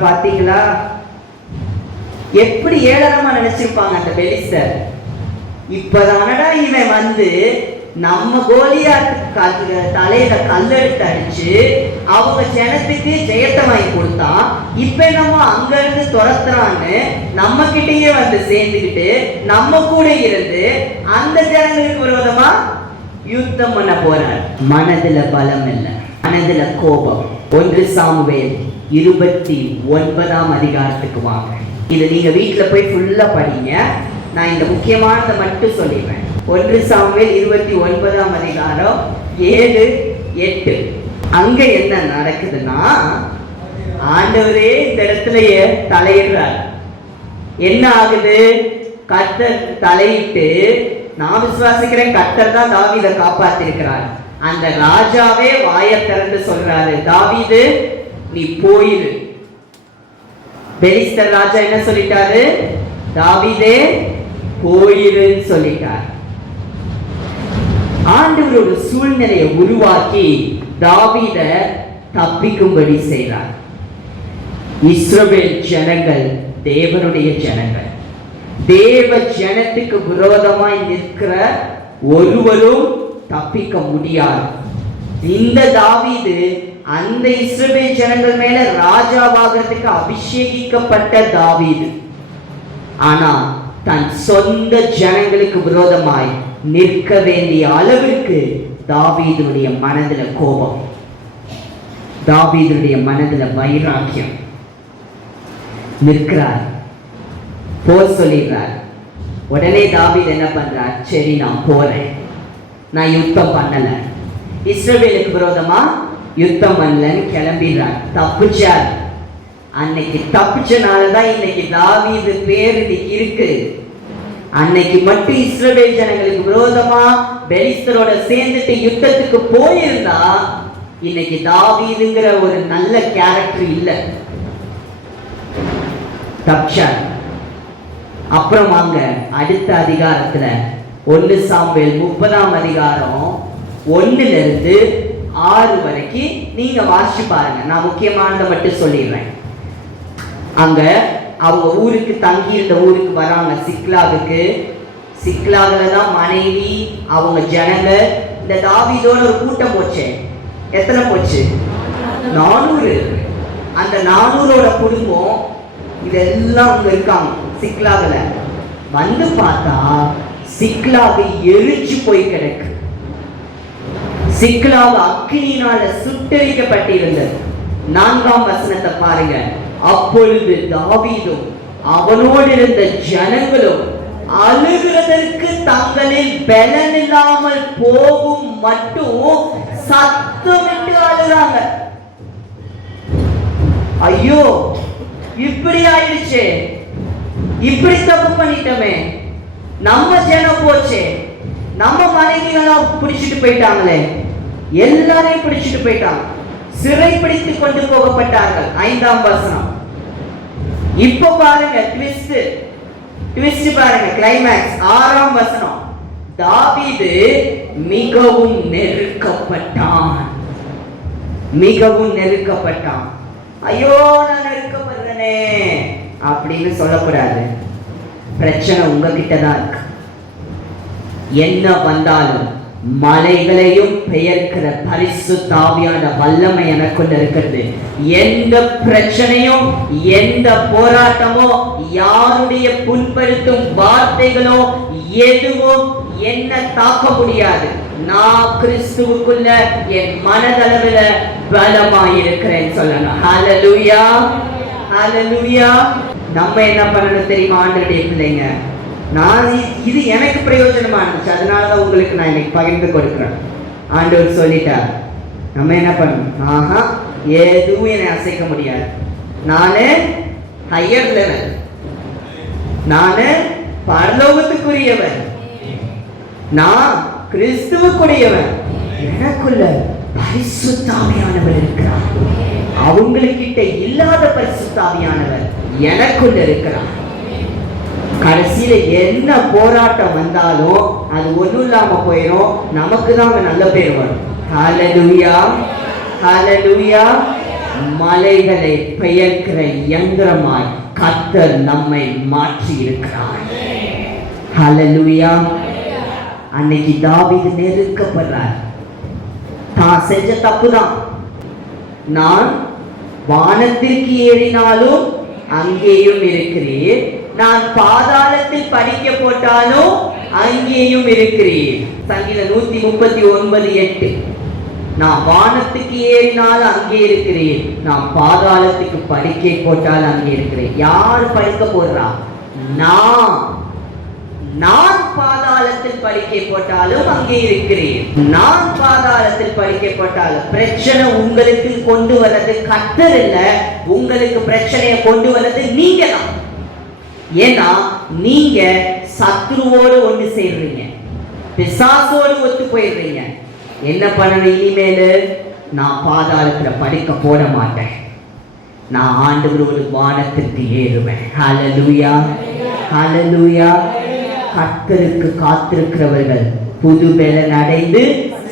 பாத்தீங்களா? எப்படி ஏளனமா நினைச்சிருப்பாங்க அந்த பெலிஸ்தர். இப்பதானடா இவன் வந்து நம்ம கோலியாத்து தலையில கல்லெடுத்து அடிச்சு அவங்க ஜனத்துக்கு ஜெயத்தை வாங்கி கொடுத்தான். இப்ப நம்ம அங்க இருந்து துரத்துறான்னு நம்ம கிட்டயே வந்து சேர்ந்துக்கிட்டு நம்ம கூட இருந்து அந்த ஜனங்களுக்கு விரோதமா யுத்தம் பண்ண போறார். மனதுல பலம் இல்லை, மனதுல கோபம். 1 சாமுவேல் 29ஆம் அதிகாரத்துக்கு வாங்க. இது நீங்க வீட்டுல போய் ஃபுல்லா படிங்க. நான் இந்த முக்கியமானதை மட்டும் சொல்லிடுறேன். 1 சாமுவேல் 29ஆம் அதிகாரம் 7, 8. அங்க என்ன நடக்குதுன்னா, ஆண்டவரே இந்த இடத்துலயே தலையிடுறார். என்ன ஆகுது? கர்த்தர் தலையிட்டு, நான் விசுவாசிக்கிறேன் கர்த்தர் தான் தாவீதை காப்பாத்திருக்கிறார். அந்த ராஜாவே வாயை திறந்து சொல்றாரு, தாவீது நீ போயிரு. பெலிஸ்தர் ராஜா என்ன சொல்லிட்டாரு? தாவீதே போயிருன்னு சொல்லிட்டார். ஆண்டவரோட சூழ்நிலையை உருவாக்கி தாவீதை தப்பிக்கும்படி செய்றார். இஸ்ரவேல் ஜனங்கள் தேவனுடைய ஜனங்கள். தேவ ஜனத்துக்கு விரோதமாய் நிற்கிற ஒருவரும் தப்பிக்க முடியாது. இந்த தாவீது அந்த இஸ்ரவேல் ஜனங்கள் மேல ராஜாவாகிறதுக்கு அபிஷேகிக்கப்பட்ட தாவீது. ஆனா தன் சொந்த ஜனங்களுக்கு விரோதமாய் நிற்க வேண்டிய அளவிற்கு தாவீதுடைய மனதுல கோபம், தாவீதுடைய மனதுல வைராக்கியம். நிற்கிறார், போர் சொல்லிடுறார். உடனே தாவீது என்ன பண்றார்? சரி நான் போறேன், நான் யுத்தம் பண்ணல, இஸ்ரவேலுக்கு விரோதமா யுத்தம் பண்ணலன்னு கிளம்பிடுறார். தப்பிச்சார். அன்னைக்கு தப்பிச்சனாலதான் இன்னைக்கு தாவீது பேர் இருக்கு. அன்னைக்கு மட்டும் இஸ்ரவேல் ஜனங்களுக்கு விரோதமா பெலிஸ்தரோட சேர்ந்துட்டு யுத்தத்துக்கு போயிருந்தா இன்னைக்கு தாவீதுங்கிற ஒரு நல்ல கேரக்டர் இல்ல. தப்பிச்சார். அப்புறம் வாங்க அடுத்த அதிகாரத்துல 1 சாமுவேல் 30ஆம் அதிகாரம் 1ல இருந்து 6 வரைக்கும் நீங்க வாசிச்சு பாருங்க. நான் முக்கியமானதை மட்டும் சொல்லிடுறேன். அங்க அவங்க ஊருக்கு தங்கி இருந்த ஊருக்கு வராங்க, சிக்லாகுக்கு. சிக்லாகுல தான் மனைவி, அவங்க ஜனங்க. இந்த தாவீதோட ஒரு கூட்டம் போச்சு. எத்தனை போச்சு? 400. அந்த 400ஓட குடும்பம் இதெல்லாம் அங்க இருக்காங்க சிக்லாகுல. வந்து பார்த்தா சிக்லாகு எரிச்சு போய் கிடக்கு. சிக்லாகு அக்கினியினால சுட்டரிக்கப்பட்டிருந்தது. 4ஆம் வசனத்தை பாருங்க. அப்பொழுது தாவீதும் அவனோடு இருந்த ஜனங்களும் அழுகிறதற்கு தங்களில் பலன் இல்லாமல் போகும் மட்டும் சத்தமிட்டு அழுறாங்க. ஐயோ இப்படி ஆயிடுச்சே, இப்படி தப்பு பண்ணிட்டோமே, நம்ம ஜனம் போச்சே, நம்ம மனைவிகளும் பிடிச்சிட்டு போயிட்டாங்களே, எல்லாரையும் பிடிச்சிட்டு போயிட்டாங்க, சிறை பிடித்து கொண்டு போகப்பட்டார்கள். 5ஆம் வசனம். இப்ப பாருங்க ட்விஸ்ட் பாருங்க, கிளைமேக்ஸ். 6ஆம் வசனம். தாவீது மிகவும் நெருக்கப்பட்டான். மிகவும் நெருக்கப்பட்டான். ஐயோ நான் நெருக்கப்படுறேனே அப்படின்னு சொல்லக்கூடாது. பிரச்சனை உங்ககிட்ட தான் இருக்கு. என்ன வந்தாலும் மலைகளையும் பெயர்க்கிற பரிசுத்த ஆவியான வல்லமை எனக்குள்ள இருக்கிறது. எந்த பிரச்சனையும், எந்த போராட்டமோ, யாருடைய புண்படுத்தும் வார்த்தைகளோ எதுவும் என்ன தாக்க முடியாது. நான் கிறிஸ்துவுக்குள்ள என் மனதளவில் பலமாயிருக்கிறேன் சொல்லணும். ஹல்லேலூயா, ஹல்லேலூயா. நம்ம என்ன பண்ணணும் தெரியுமா ஆண்டவருடைய பிள்ளைங்க? நான் இது எனக்கு பிரயோஜனமா இருந்துச்சு, அதனாலதான் உங்களுக்கு நான் இன்னைக்கு பகிர்ந்து கொடுக்கிறேன். ஆண்டவர் சொல்லிட்டார், நம்ம என்ன பண்ணணும்? எதுவும் என்னை அசைக்க முடியாது. நானு ஹையர் லெவல், நானு பரலோகத்துக்குரியவன், நான் கிறிஸ்துவுக்குரியவன். எனக்குள்ள பரிசுத்தாவியானவர் இருக்கிறார். அவங்களுக்கிட்ட இல்லாத பரிசுத்தாவியானவர் எனக்குள்ள இருக்கிறார். கடைசியில என்ன போராட்டம் வந்தாலும் அது ஒண்ணும் இல்லாம போயிடும். நமக்கு தான் நல்ல பேர் வரும். ஹல்லேலூயா, ஹல்லேலூயா. மலைகளை பெயர்க்கிற யந்திரமாய் கர்த்தர் நம்மை மாற்றி இருக்கிறார். ஹல்லேலூயா. அன்னைக்கு தாவீது நெருக்கப்படுறார். தான் செஞ்ச தப்புதான். நான் வானத்திற்கு ஏறினாலும் அங்கேயும் இருக்கிறீர், நான் பாதாளத்தில் படிக்க போட்டாலும் அங்கேயும் இருக்கிறீர். சங்கீதம் 139:8. நான் வானத்துக்கு ஏறினாலும் அங்கே இருக்கிறேன், நான் பாதாளத்துக்கு படுக்கை போட்டாலும் அங்கே இருக்கிறேன். யார் படுக்க போடுறா? நான் பாதாளத்தில் படுக்கை போட்டாலும் அங்கே இருக்கிறேன். நான் பாதாளத்தில் படுக்கை போட்டாலும் பிரச்சனை உங்களுக்கு கொண்டு வர்றது கர்த்தர் இல்ல, உங்களுக்கு பிரச்சனையை கொண்டு வர்றது நீங்க தான். ஏன்னா நீங்க சத்துருவோடு ஒன்று சேர்றீங்க, பிசாசோடு ஒத்து போயிடுறீங்க. என்ன பண்ணணும்? இனிமேலு நான் பாதாளத்துல படுக்க போட மாட்டேன், நான் ஆண்டவரோடு வானத்திற்கு ஏறுவேன். ஹல்லேலூயா, ஹல்லேலூயா. கர்த்தருக்கு காத்திருக்கிறவர்கள் புது பலன் அடைந்து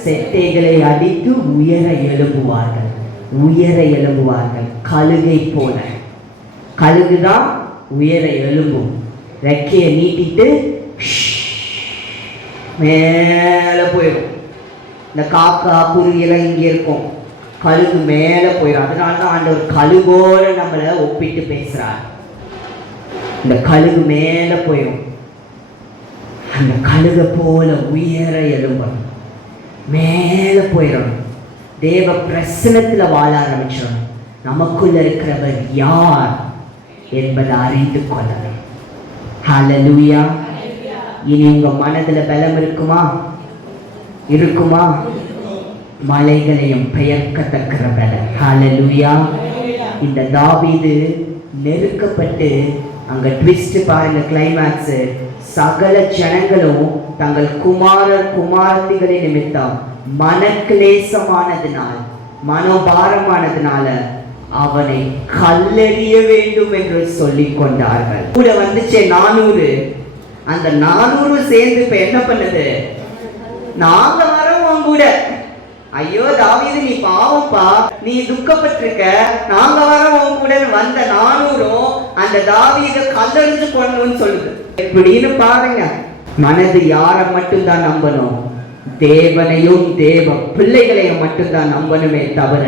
செட்டைகளை அடித்து உயர எழும்புவார்கள், உயர எழும்புவார்கள். கழுகை போல, கழுகுதான் உயர எழும்பும். ரெக்கையை நீட்டிட்டு மேல போயிடும். இந்த காக்கா குருவியெல்லாம் இங்கே இருக்கும், கழுகு மேல போயிடும். அதனாலதான் ஆண்டவர் கழுகோட நம்மளை ஒப்பிட்டு பேசுறார். இந்த கழுகு மேல போயிடும். அந்த கழுக போல உயர எழும்பணும், மேல போயிடணும். தேவ பிரசனத்துல வாழ ஆரம்பிச்சிடணும். நமக்குள்ள இருக்கிறவர் யார் என்பதை அறிந்து கொள்ளணும். ஹல்லேலூயா. இனி உங்க மனதுல பலம் இருக்குமா? இருக்குமா? மலைகளையும் பெயர்க்கத்தக்கிற பலம். ஹல்லேலூயா. இந்த தாவீது நெருக்கப்பட்டு அங்க ட்விஸ்ட் பாருங்க, கிளைமேக்ஸ். சகல ஜனங்களும் தங்கள் குமாரர் குமாரத்திகளை நிமித்தம் மனக்லேசமானதினால், மனோபாரமானதினால அவனை கல்லெறிய வேண்டும் என்று சொல்லிக் கொண்டார்கள். கூட வந்துச்சே 400. அந்த 400 சேர்ந்து இப்ப என்ன பண்ணுது? நாங்க வரோம் கூட. ஐயோ தாவீது, நீ பாவம்பா, நீ துக்கப்பட்டிருக்க, நாங்க வரோம் கூட. வந்த 400 அந்த தாவீதை கல்லெறிஞ்சு கொள்ளணும்னு சொல்லுது. எப்படின்னு பாருங்க. மனது யாரை மட்டும்தான் நம்பணும்? தேவனையும் தேவ பிள்ளைகளையும் மட்டும்தான் நம்பணுமே தவிர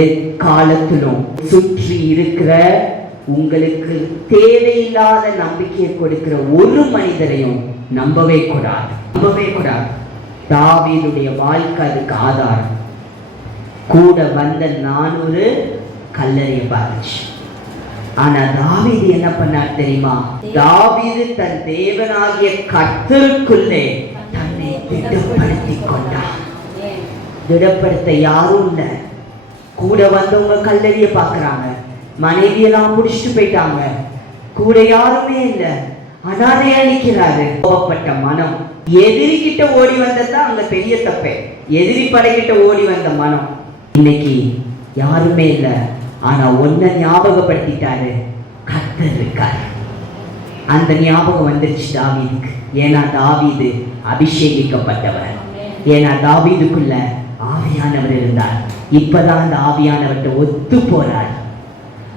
எக்காலத்திலும் சுற்றி இருக்கிற உங்களுக்கு தேவையில்லாத நம்பிக்கையை கொடுக்கிற ஒரு மனிதரையும் நம்பவே கூடாது, நம்பவே கூடாது. தாவீதுடைய வாழ்க்கை அதுக்கு ஆதாரம். கூட வந்த 400 கல்லறைய பாருச்சு. ஆனா தாவீது என்ன பண்ணார் தெரியுமா? தாவீது தன் தேவனாகிய கர்த்தருக்குள்ளே தன்னை திடப்படுத்திக் கொண்டார். திடப்படுத்த யாரும் இல்ல. கூட வந்தவங்க கல்லறிய பாக்குறாங்க, மனைவியெல்லாம் முடிச்சுட்டு போயிட்டாங்க, கூட யாருமே இல்ல, அனாதையா நிற்கிறாரு. கோபப்பட்ட மனம். எதிரி கிட்ட ஓடி வந்ததுதான் அங்க பெரிய தப்பே. எதிரி படைக்கிட்ட ஓடி வந்த மனம். இன்னைக்கு யாருமே இல்ல, ஆனா ஒன்ன ஞாபகப்படுத்திட்டாரு, கர்த்தர் இருக்காரு. அந்த ஞாபகம் வந்துருச்சு தாவீதுக்கு. ஏன்னா தாவீது அபிஷேகிக்கப்பட்டவர். ஏன்னா தாவீதுக்குள்ள ஆவியானவர் இருந்தார். இப்பதான் அந்த ஆவியானவர்கிட்ட ஒத்து போறார்.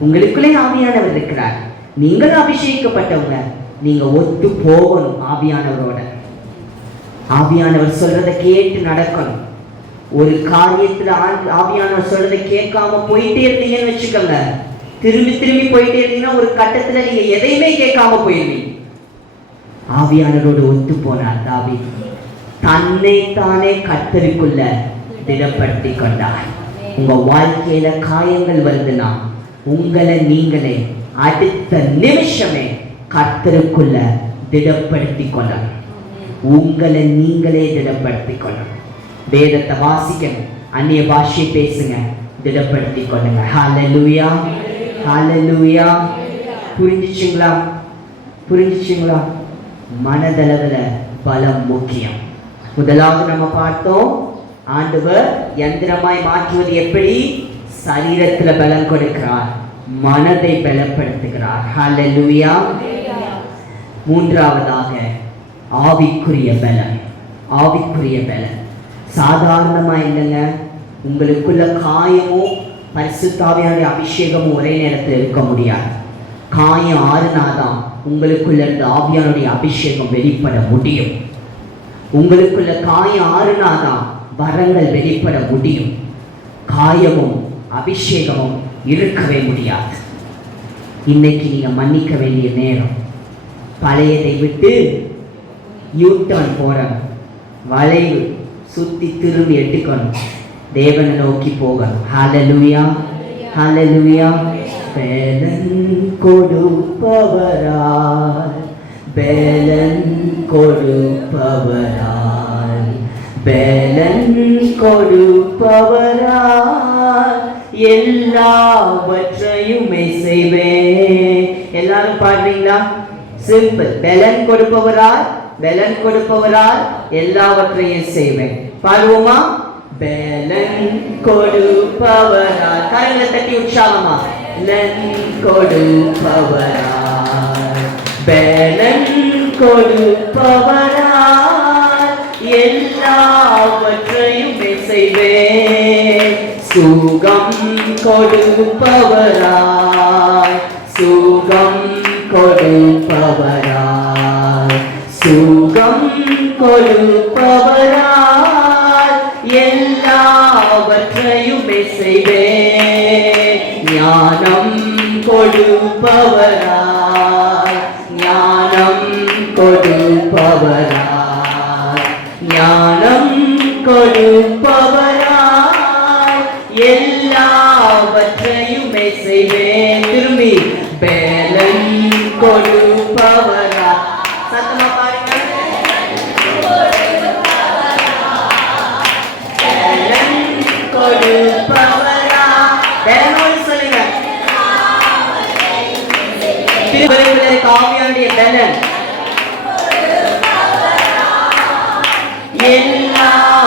உங்களுக்குள்ளே ஆவியானவர் இருக்கிறார், நீங்கள் அபிஷேகிக்கப்பட்டவங்க, நீங்க ஒத்து போகணும் ஆவியானவரோட. ஆவியானவர் சொல்றதை கேட்டு நடக்கணும். ஒரு காரியத்துல ஆவியானவர் சொல்றதை கேட்காம போயிட்டே இருந்தீங்கன்னு வச்சுக்கோங்க, திரும்பி திரும்பி போயிட்டே இருந்தீங்கன்னா ஒரு கட்டத்துல நீங்க எதையுமே கேட்காம போயிருவீங்க. ஆவியானவரோடு ஒத்து போனார் தாவீது. தன்னைத்தானே கர்த்தருக்குள்ள திடப்படுத்தி கொண்டார். உங்க வாழ்க்கையில காயங்கள் வருதுன்னா உங்களை நீங்களே அடுத்த நிமிஷமே கர்த்தருக்குள்ள திடப்படுத்தி கொண்டார். உங்களை நீங்களே திடப்படுத்தி கொள்ளணும். வேதத்தை வாசிக்கணும், அந்நிய பாஷை பேசுங்க, திடப்படுத்தி கொள்ளுங்க. ஹல்லேலூயா, ஹல்லேலூயா. புரிஞ்சுச்சுங்களா? மனதளவுல பலம் முக்கியம். முதலாவது நம்ம பார்த்தோம், ஆண்டவர் யந்திரமாய் மாற்றுவது எப்படி? சரீரத்துல பலம் கொடுக்கிறார், மனதை பலப்படுத்துகிறார். ஹல்லேலூயா. மூன்றாவதாக ஆவிக்குரிய பலம். ஆவிக்குரிய பலம் சாதாரணமா இல்லைங்க. உங்களுக்குள்ள காயமும் பரிசுத்த ஆவியானுடைய அபிஷேகமும் ஒரே நேரத்தில் இருக்க முடியாது. காயம் ஆறுனாதான் உங்களுக்குள்ள இருந்து ஆவியானுடைய அபிஷேகம் வெளிப்பட முடியும். உங்களுக்குள்ள காயம் ஆறுனாதான் வரங்கள் வெளிப்பட முடியும். காயமும் அபிஷேகமும் இருக்கவே முடியாது. இன்னைக்கு நீங்க மன்னிக்க வேண்டிய நேரம். பழையதை விட்டு யூட்டர்ன் போறணும், வளைவு சுத்தி திரும்பி எட்டுக்கணும், தேவனை நோக்கி போகணும். ஹல்லேலூயா, ஹல்லேலூயா. பலன் கொடுப்பவராய், பலன் கொடுப்பவராய், பலன் கொடுப்பவராய் எல்லாவற்றையுமே செய்வேன். எல்லாரும் பாடுறீங்களா? சிம்பிள். பலன் கொடுப்பவராய், பலன் கொடுப்பவரால் எல்லாவற்றையும் செய்வேன். பாடுவோமா? பலன் கொடுப்பவரால். கரங்களை தட்டி உற்சாகமா. பலன் கொடுப்பவரால், பலன் கொடுப்பவரால் எல்லாவற்றையும் செய்வேன். சுகம் கொடுப்பவராய், சுகம் கொடுப்பவராய், சுகம் கொடுப்பவராய் எல்லாவற்றையுமே செய்வேன். ஞானம் கொடுப்பவராய், ஞானம் கொடுப்பவராய், ஞானம் கொடுப்பவராய் எல்லாவற்றையுமே செய்வேன். திரும்பி பலன் கொடுப்பவரா. சத்தமா பாருங்க. பலன் கொடுப்பவரா. பலனோடு சொல்லுங்க. திருவள்ளுவருடைய ஆவியானுடைய பலன்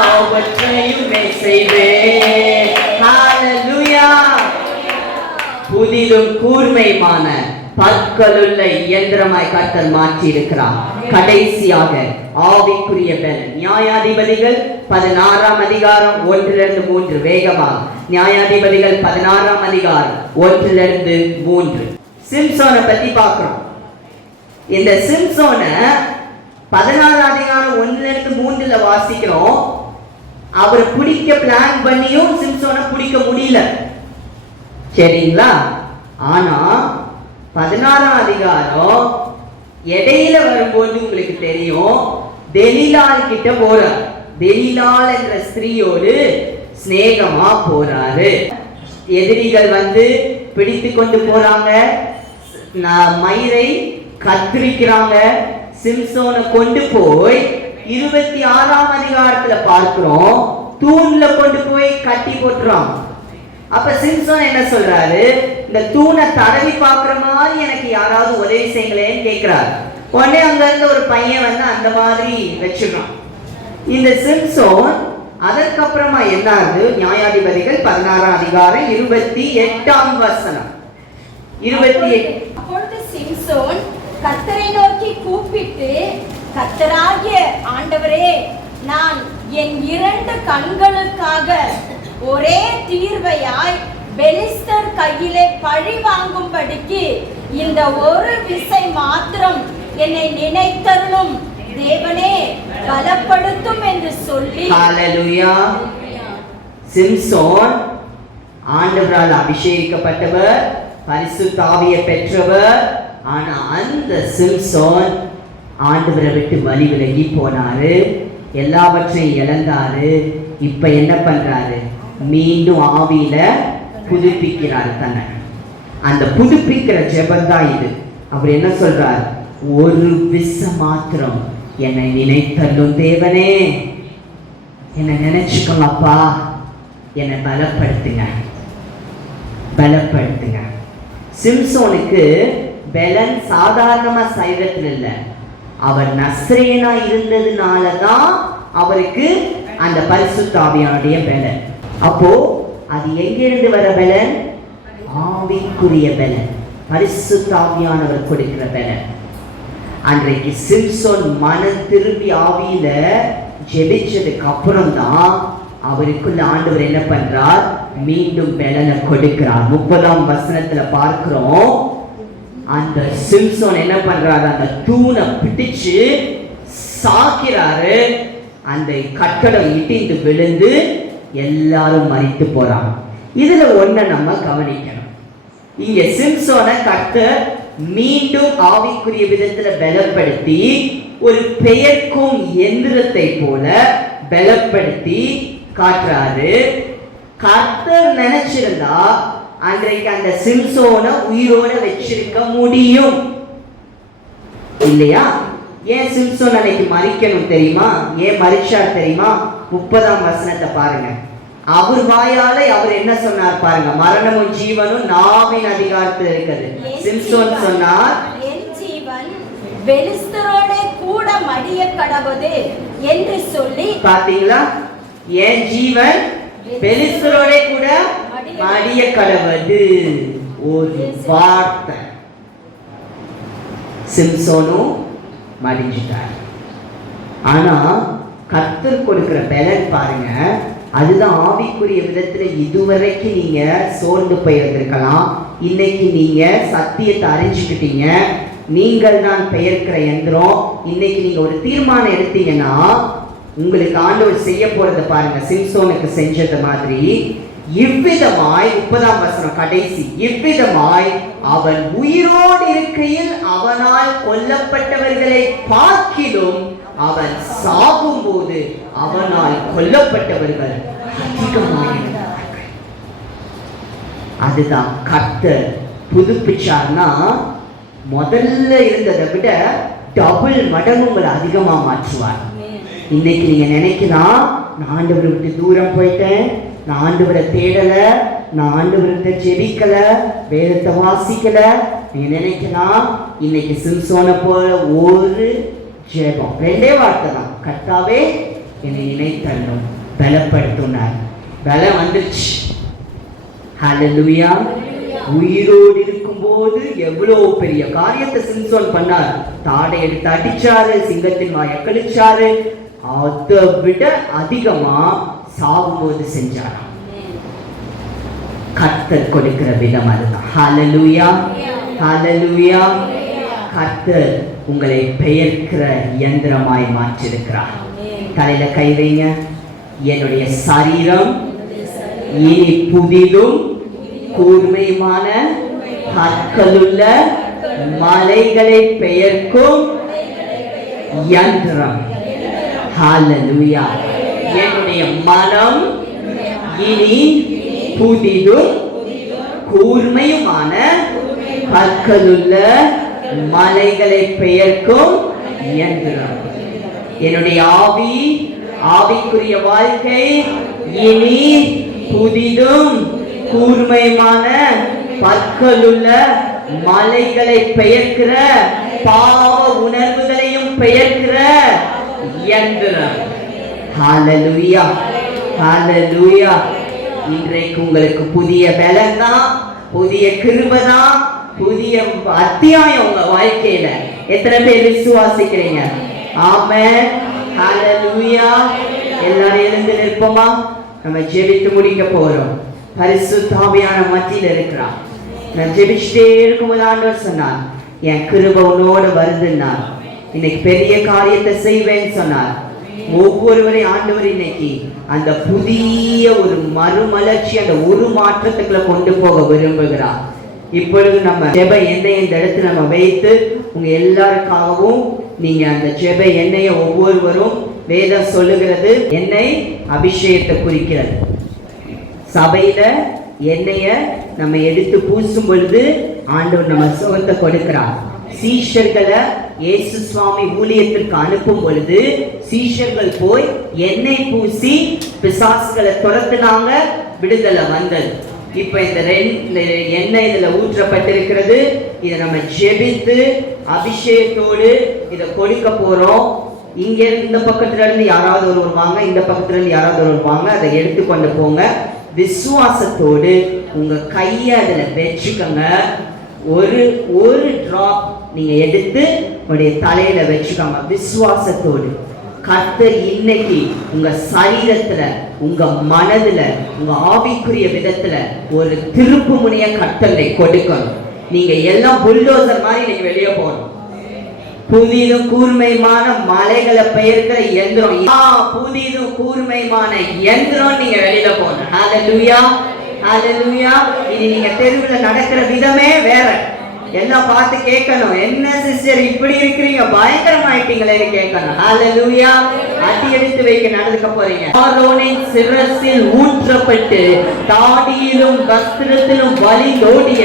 எல்லாவற்றையுமே செய்வேன். ஹல்லேலூயா. புதிதும் கூர்மையுமான பற்களுள்ள இயந்திரமாய் கர்த்தர் மாற்றி இருக்கிறார். கடைசியாக ஆவிக்குரிய பலன். நியாயாதிபதிகள் 16ஆம் அதிகாரம் 1-3. வேகமாக நியாயாதிபதிகள் 16ஆம் அதிகாரம் 1-3. சிம்சோனை பத்தி பார்க்கிறோம். இந்த சிம்சோனை 16ஆம் அதிகாரம் 1-3 வாசிக்கிறோம். அவர் பிடிக்க பிளான் பண்ணியும் சிம்சோனை பிடிக்க முடியல. சரிங்களா? ஆனா 16ஆம் அதிகாரம் இடையில வரும்போது உங்களுக்கு தெரியும், தெலீலாள் கிட்ட போறார். தெலீலாள் என்ற ஸ்திரீயோடு சிநேகமா போறாரு. எதிரிகள் வந்து பிடித்து கொண்டு போறாங்க, மயிரை கத்திரிக்கிறாங்க. சிம்சோனை கொண்டு போய் 26ஆம் அதிகாரத்துல பார்க்கிறோம், தூண்ல கொண்டு போய் கட்டி போட்டுறாங்க. அப்ப சிம்சோன் என்ன சொல்றாரு? இந்த தூணை தடவி பார்க்கிற மாதிரி எனக்கு யாராவது உதவி செய்யுங்களேன்னு கேட்கிறாரு. உடனே அங்க இருந்து ஒரு பையன் வந்து அந்த மாதிரி வச்சுக்கிறான். இந்த சிம்சோன் அதற்கப்புறமா என்ன ஆகுது? நியாயாதிபதிகள் 16ஆம் அதிகாரம் 28ஆம் வசனம். 28. அப்பொழுது சிம்சோன் கர்த்தரை நோக்கி கூப்பிட்டு, கர்த்தராகிய ஆண்டவரே, நான் என் 2 கண்களுக்காக ஒரே தீர்வையாய் பெலிஸ்தர் கையிலே பழி வாங்கும்படிக்கு இந்த ஒரு விசை மாத்திரம் என்னை நினைத்தருளும், தேவனே பலப்படுத்தும் என்று சொல்லி. ஹல்லேலூயா. சிம்சோன் ஆண்டவரால் அபிஷேகிக்கப்பட்டவர், பரிசுத்த ஆவியை பெற்றவர். ஆனா அந்த சிம்சோன் ஆண்டவரை விட்டு வழி விலகி போனாரு. எல்லாவற்றையும் இழந்தாரு. இப்ப என்ன பண்றாரு? மீண்டும் ஆவியில புதுப்பிக்கிறார் தன்னை. அந்த புதுப்பிக்கிற ஜெபம் தான் இது. அவர் என்ன சொல்றார்? ஒரு விச மாத்திரம் என்னை நினைத்தல்லும் தேவனே, என்னை நினைச்சுக்கோங்கப்பா, என்னை பலப்படுத்துங்க, பலப்படுத்துங்க. சிம்சோனுக்கு பலன் சாதாரணமா சைரத்தில் இல்லை, அவர் நஸ்ரேனா இருந்ததுனாலதான் அவருக்கு அந்த பரிசுத்த ஆவியானுடைய பலன். அப்போ அது எங்கிருந்து வர பலன்? ஆவிக்குரிய பலன், பரிசுத்த ஆவியானவர் கொடுக்கிற பலன். அன்றைக்கு சிம்சோன் மனம் திரும்பி ஆவியில ஜெபிச்சதுக்கு அப்புறம் தான் அவருக்குள்ள ஆண்டவர் என்ன பண்றார்? மீண்டும் பலனை கொடுக்கிறார். 30ஆம் வசனத்துல பார்க்கிறோம், அந்த சிம்சோன் என்ன பண்றாரு? அந்த தூணை பிடிச்சு சாக்கிறாரு. அந்த கட்டடம் இடிந்து விழுந்து எல்லாரும் மரித்து போறாங்க. இதுல ஒண்ண நம்ம கவனிக்கணும். இங்க சிம்சோனை கர்த்தர் மீண்டும் ஆவிக்குரிய விதத்துல பலப்படுத்தி ஒரு பெயர்க்கும் எந்திரத்தை போல பலப்படுத்தி காட்டுறாரு. கர்த்தர் நினைச்சிருந்தா அன்றைக்கு அந்த சிம்சோனை உயிரோட வச்சிருக்க முடியும் இல்லையா? ஏன் சிம்சோன் அன்னைக்கு மரிக்கணும் தெரியுமா? ஏன் மரிச்சார் தெரியுமா? 30ஆம் வசனத்தை பாருங்க. அவர் வாயால அவர் என்ன சொன்னார் பாருங்க. மரணமும் ஜீவனும் நாவின் அதிகாரத்தில் இருக்குது. சிம்சோன் சொன்னார், என் ஜீவன் பெலிஸ்தரோட கூட மடிய கடவுது என்று சொல்லி. பாத்தீங்களா? என் ஜீவன் பெலிஸ்தரோட கூட மடிய கடவுது. ஒரு வார்த்தை. சிம்சோனும் மடிஞ்சிட்டார். ஆனா கர்த்தர் கொடுக்கிற பலன் பாருங்க, அதுதான் ஆவிக்குரிய விதத்துல. இதுவரைக்கும் நீங்க சோர்ந்து போயிருந்திருக்கலாம், இன்னைக்கு நீங்க சத்தியத்தை அறிஞ்சுக்கிட்டீங்க. நீங்கள் தான் பெயர்க்கிற எந்திரம். இன்னைக்கு நீங்க ஒரு தீர்மானம் எடுத்தீங்கன்னா உங்களுக்கு ஆண்டவர் செய்ய போறத பாருங்க. சிம்சோனுக்கு செஞ்சது மாதிரி இவ்விதமாய் 30ஆம் வசனம் கடைசி, இவ்விதமாய் அவன் உயிரோடு இருக்கையில் அவனால் கொல்லப்பட்டவர்களை பார்க்கிலும் அவன் சாகும் போது அவனால் கொல்லப்பட்டவர்கள் அதிகமாயிருந்தார்கள். அதுதான் கர்த்தர் புதுப்பிச்சார்னா முதல்ல இருந்ததை விட டபுள் மடங்கு உங்களை அதிகமா மாற்றுவார். இன்னைக்கு நீங்க நினைக்கலாம், நான் ஆண்டவரை விட்டு தூரம் போயிட்டேன், நான் ஆண்டவரை தேடல, நான் ஆண்டவரை ஜெபிக்கல, வேதத்தை வாசிக்கல. நீங்க நினைக்கலாம், இன்னைக்கு சிம்சோனை போல ஒரு ஜெபம், 2 வார்த்தை தான், கர்த்தாவே என்னை நினைத்தள்ளும், பலப்படுத்தினார். பலம் வந்துருச்சு. ஹல்லேலூயா. உயிரோடு இருக்கும்போது எவ்வளவு பெரிய காரியத்தை சிம்சோன் பண்ணார். தாடை எடுத்து அடிச்சாரு, சிங்கத்தின் வாயை கழிச்சாரு. அதை விட அதிகமா சாகும்போது செஞ்சார். கர்த்தர் கொடுக்கிற விதம் அதுதான். ஹல்லேலூயா, ஹல்லேலூயா. கர்த்தர் உங்களை பெயர்க்கிற இயந்திரமாய் மாற்றிருக்கிறார். தலையில கை வைங்க. என்னுடைய சரீரம் இனி புதிதும் கூர்மையுமான கற்களுள்ள மலைகளை பெயர்க்கும் யந்திரம். ஹல்லேலூயா. என்னுடைய மனம் இனி புதிதும் கூர்மையுமான கற்களுள்ள மலைகளை பெயர்க்கும் யந்திரம். என்னுடைய ஆவி, ஆவிக்குரிய வாழ்க்கை இனி புதிதும் கூர்மையுமான பற்களுள்ள மலைகளை பெயர்க்கிற, பாவ உணர்வுகளையும் பெயர்க்கிற யந்திரம். ஹல்லேலூயா, ஹல்லேலூயா. இன்றைக்கு உங்களுக்கு புதிய பலன் தான், புதிய கிருபை தான், புதிய அத்தியாயம் உங்க வாழ்க்கையில. எத்தனை பேர் விசுவாசிக்கிறீங்க? ஆமென், ஹல்லேலூயா. எல்லாரும் எழுந்து நிற்போமா? நம்ம ஜெபித்து முடிக்க போறோம். பரிசுத்த ஆவியான மத்தியில இருக்கிறார். நான் ஜெபிச்சுட்டே இருக்கும்போது ஆண்டவர் சொன்னார், என் கிருபை உன்னோட வருதுன்னார். இன்னைக்கு பெரிய காரியத்தை செய்வேன்னு சொன்னார். ஒவ்வொருவரையும் ஆண்டவர் இன்னைக்கு அந்த புதிய ஒரு மறுமலர்ச்சி, அந்த ஒரு மாற்றத்துக்குள்ள கொண்டு போக விரும்புகிறார். இப்பொழுது நம்ம ஜெப எண்ணெய் இந்த இடத்துல நம்ம வைத்து உங்க எல்லாருக்காகவும் நீங்க அந்த ஜெப எண்ணெயை ஒவ்வொருவரும் வேதம் சொல்லுகிறது எண்ணெய் அபிஷேகத்தை குறிக்கிறது. சபையில எண்ணெய நம்ம எடுத்து பூசும் பொழுது ஆண்டவர் நம்ம சுகத்தை கொடுக்கிறார். சீஷர்களை இயேசு சுவாமி ஊழியத்திற்கு அனுப்பும் பொழுது சீஷர்கள் போய் எண்ணெய் பூசி பிசாசுகளை துரத்துனாங்க, விடுதலை வந்தது. இப்ப இந்த எண்ணெய் இதுல ஊற்றப்பட்டிருக்கிறது. இதை நம்ம ஜெபித்து அபிஷேகத்தோடு இதை கொடுக்க போறோம். இங்க இந்த பக்கத்துல இருந்து யாராவது ஒருவர் வாங்க, இந்த பக்கத்துல இருந்து யாராவது ஒருவர் வாங்க, அதை எடுத்துக்கொண்டு போங்க. விசுவாசத்தோடு உங்க கையை அதுல வச்சுக்கோங்க. ஒரு டிராப் நீங்க எடுத்து உங்களுடைய தலையில வச்சுக்கோங்க. விசுவாசத்தோடு கர்த்தர் இன்னைக்கு உங்க சரீரத்துல, உங்க மனதுல, உங்க ஆவிக்குரிய விதத்துல ஒரு திருப்பு முனைய கர்த்தரை கொடுக்கணும். நீங்க எல்லாம் புல்டோசர் மாதிரி நீங்க வெளியே போகணும். புதிதும் கூர்மையான மலைகளை பெயர்க்கிற எந்திரம், புதிதும் கூர்மையான எந்திரம் நீங்க வெளியில போகணும். ஹல்லேலூயா, ஹல்லேலூயா. இது நீங்க தெருவில் நடக்கிற விதமே வேற. எல்லாம் பார்த்து கேட்கணும், என்ன சிஸ்டர் இப்படி இருக்கிறீங்க, பயங்கரமாயிட்டீங்களே கேட்கணும். ஹல்லேலூயா. அடி எடுத்து வைக்க நடந்துக்க போறீங்க. ஆரோனின் சிரசில் ஊற்றப்பட்டு தாடியிலும் வஸ்திரத்திலும் வலிந்தோடிய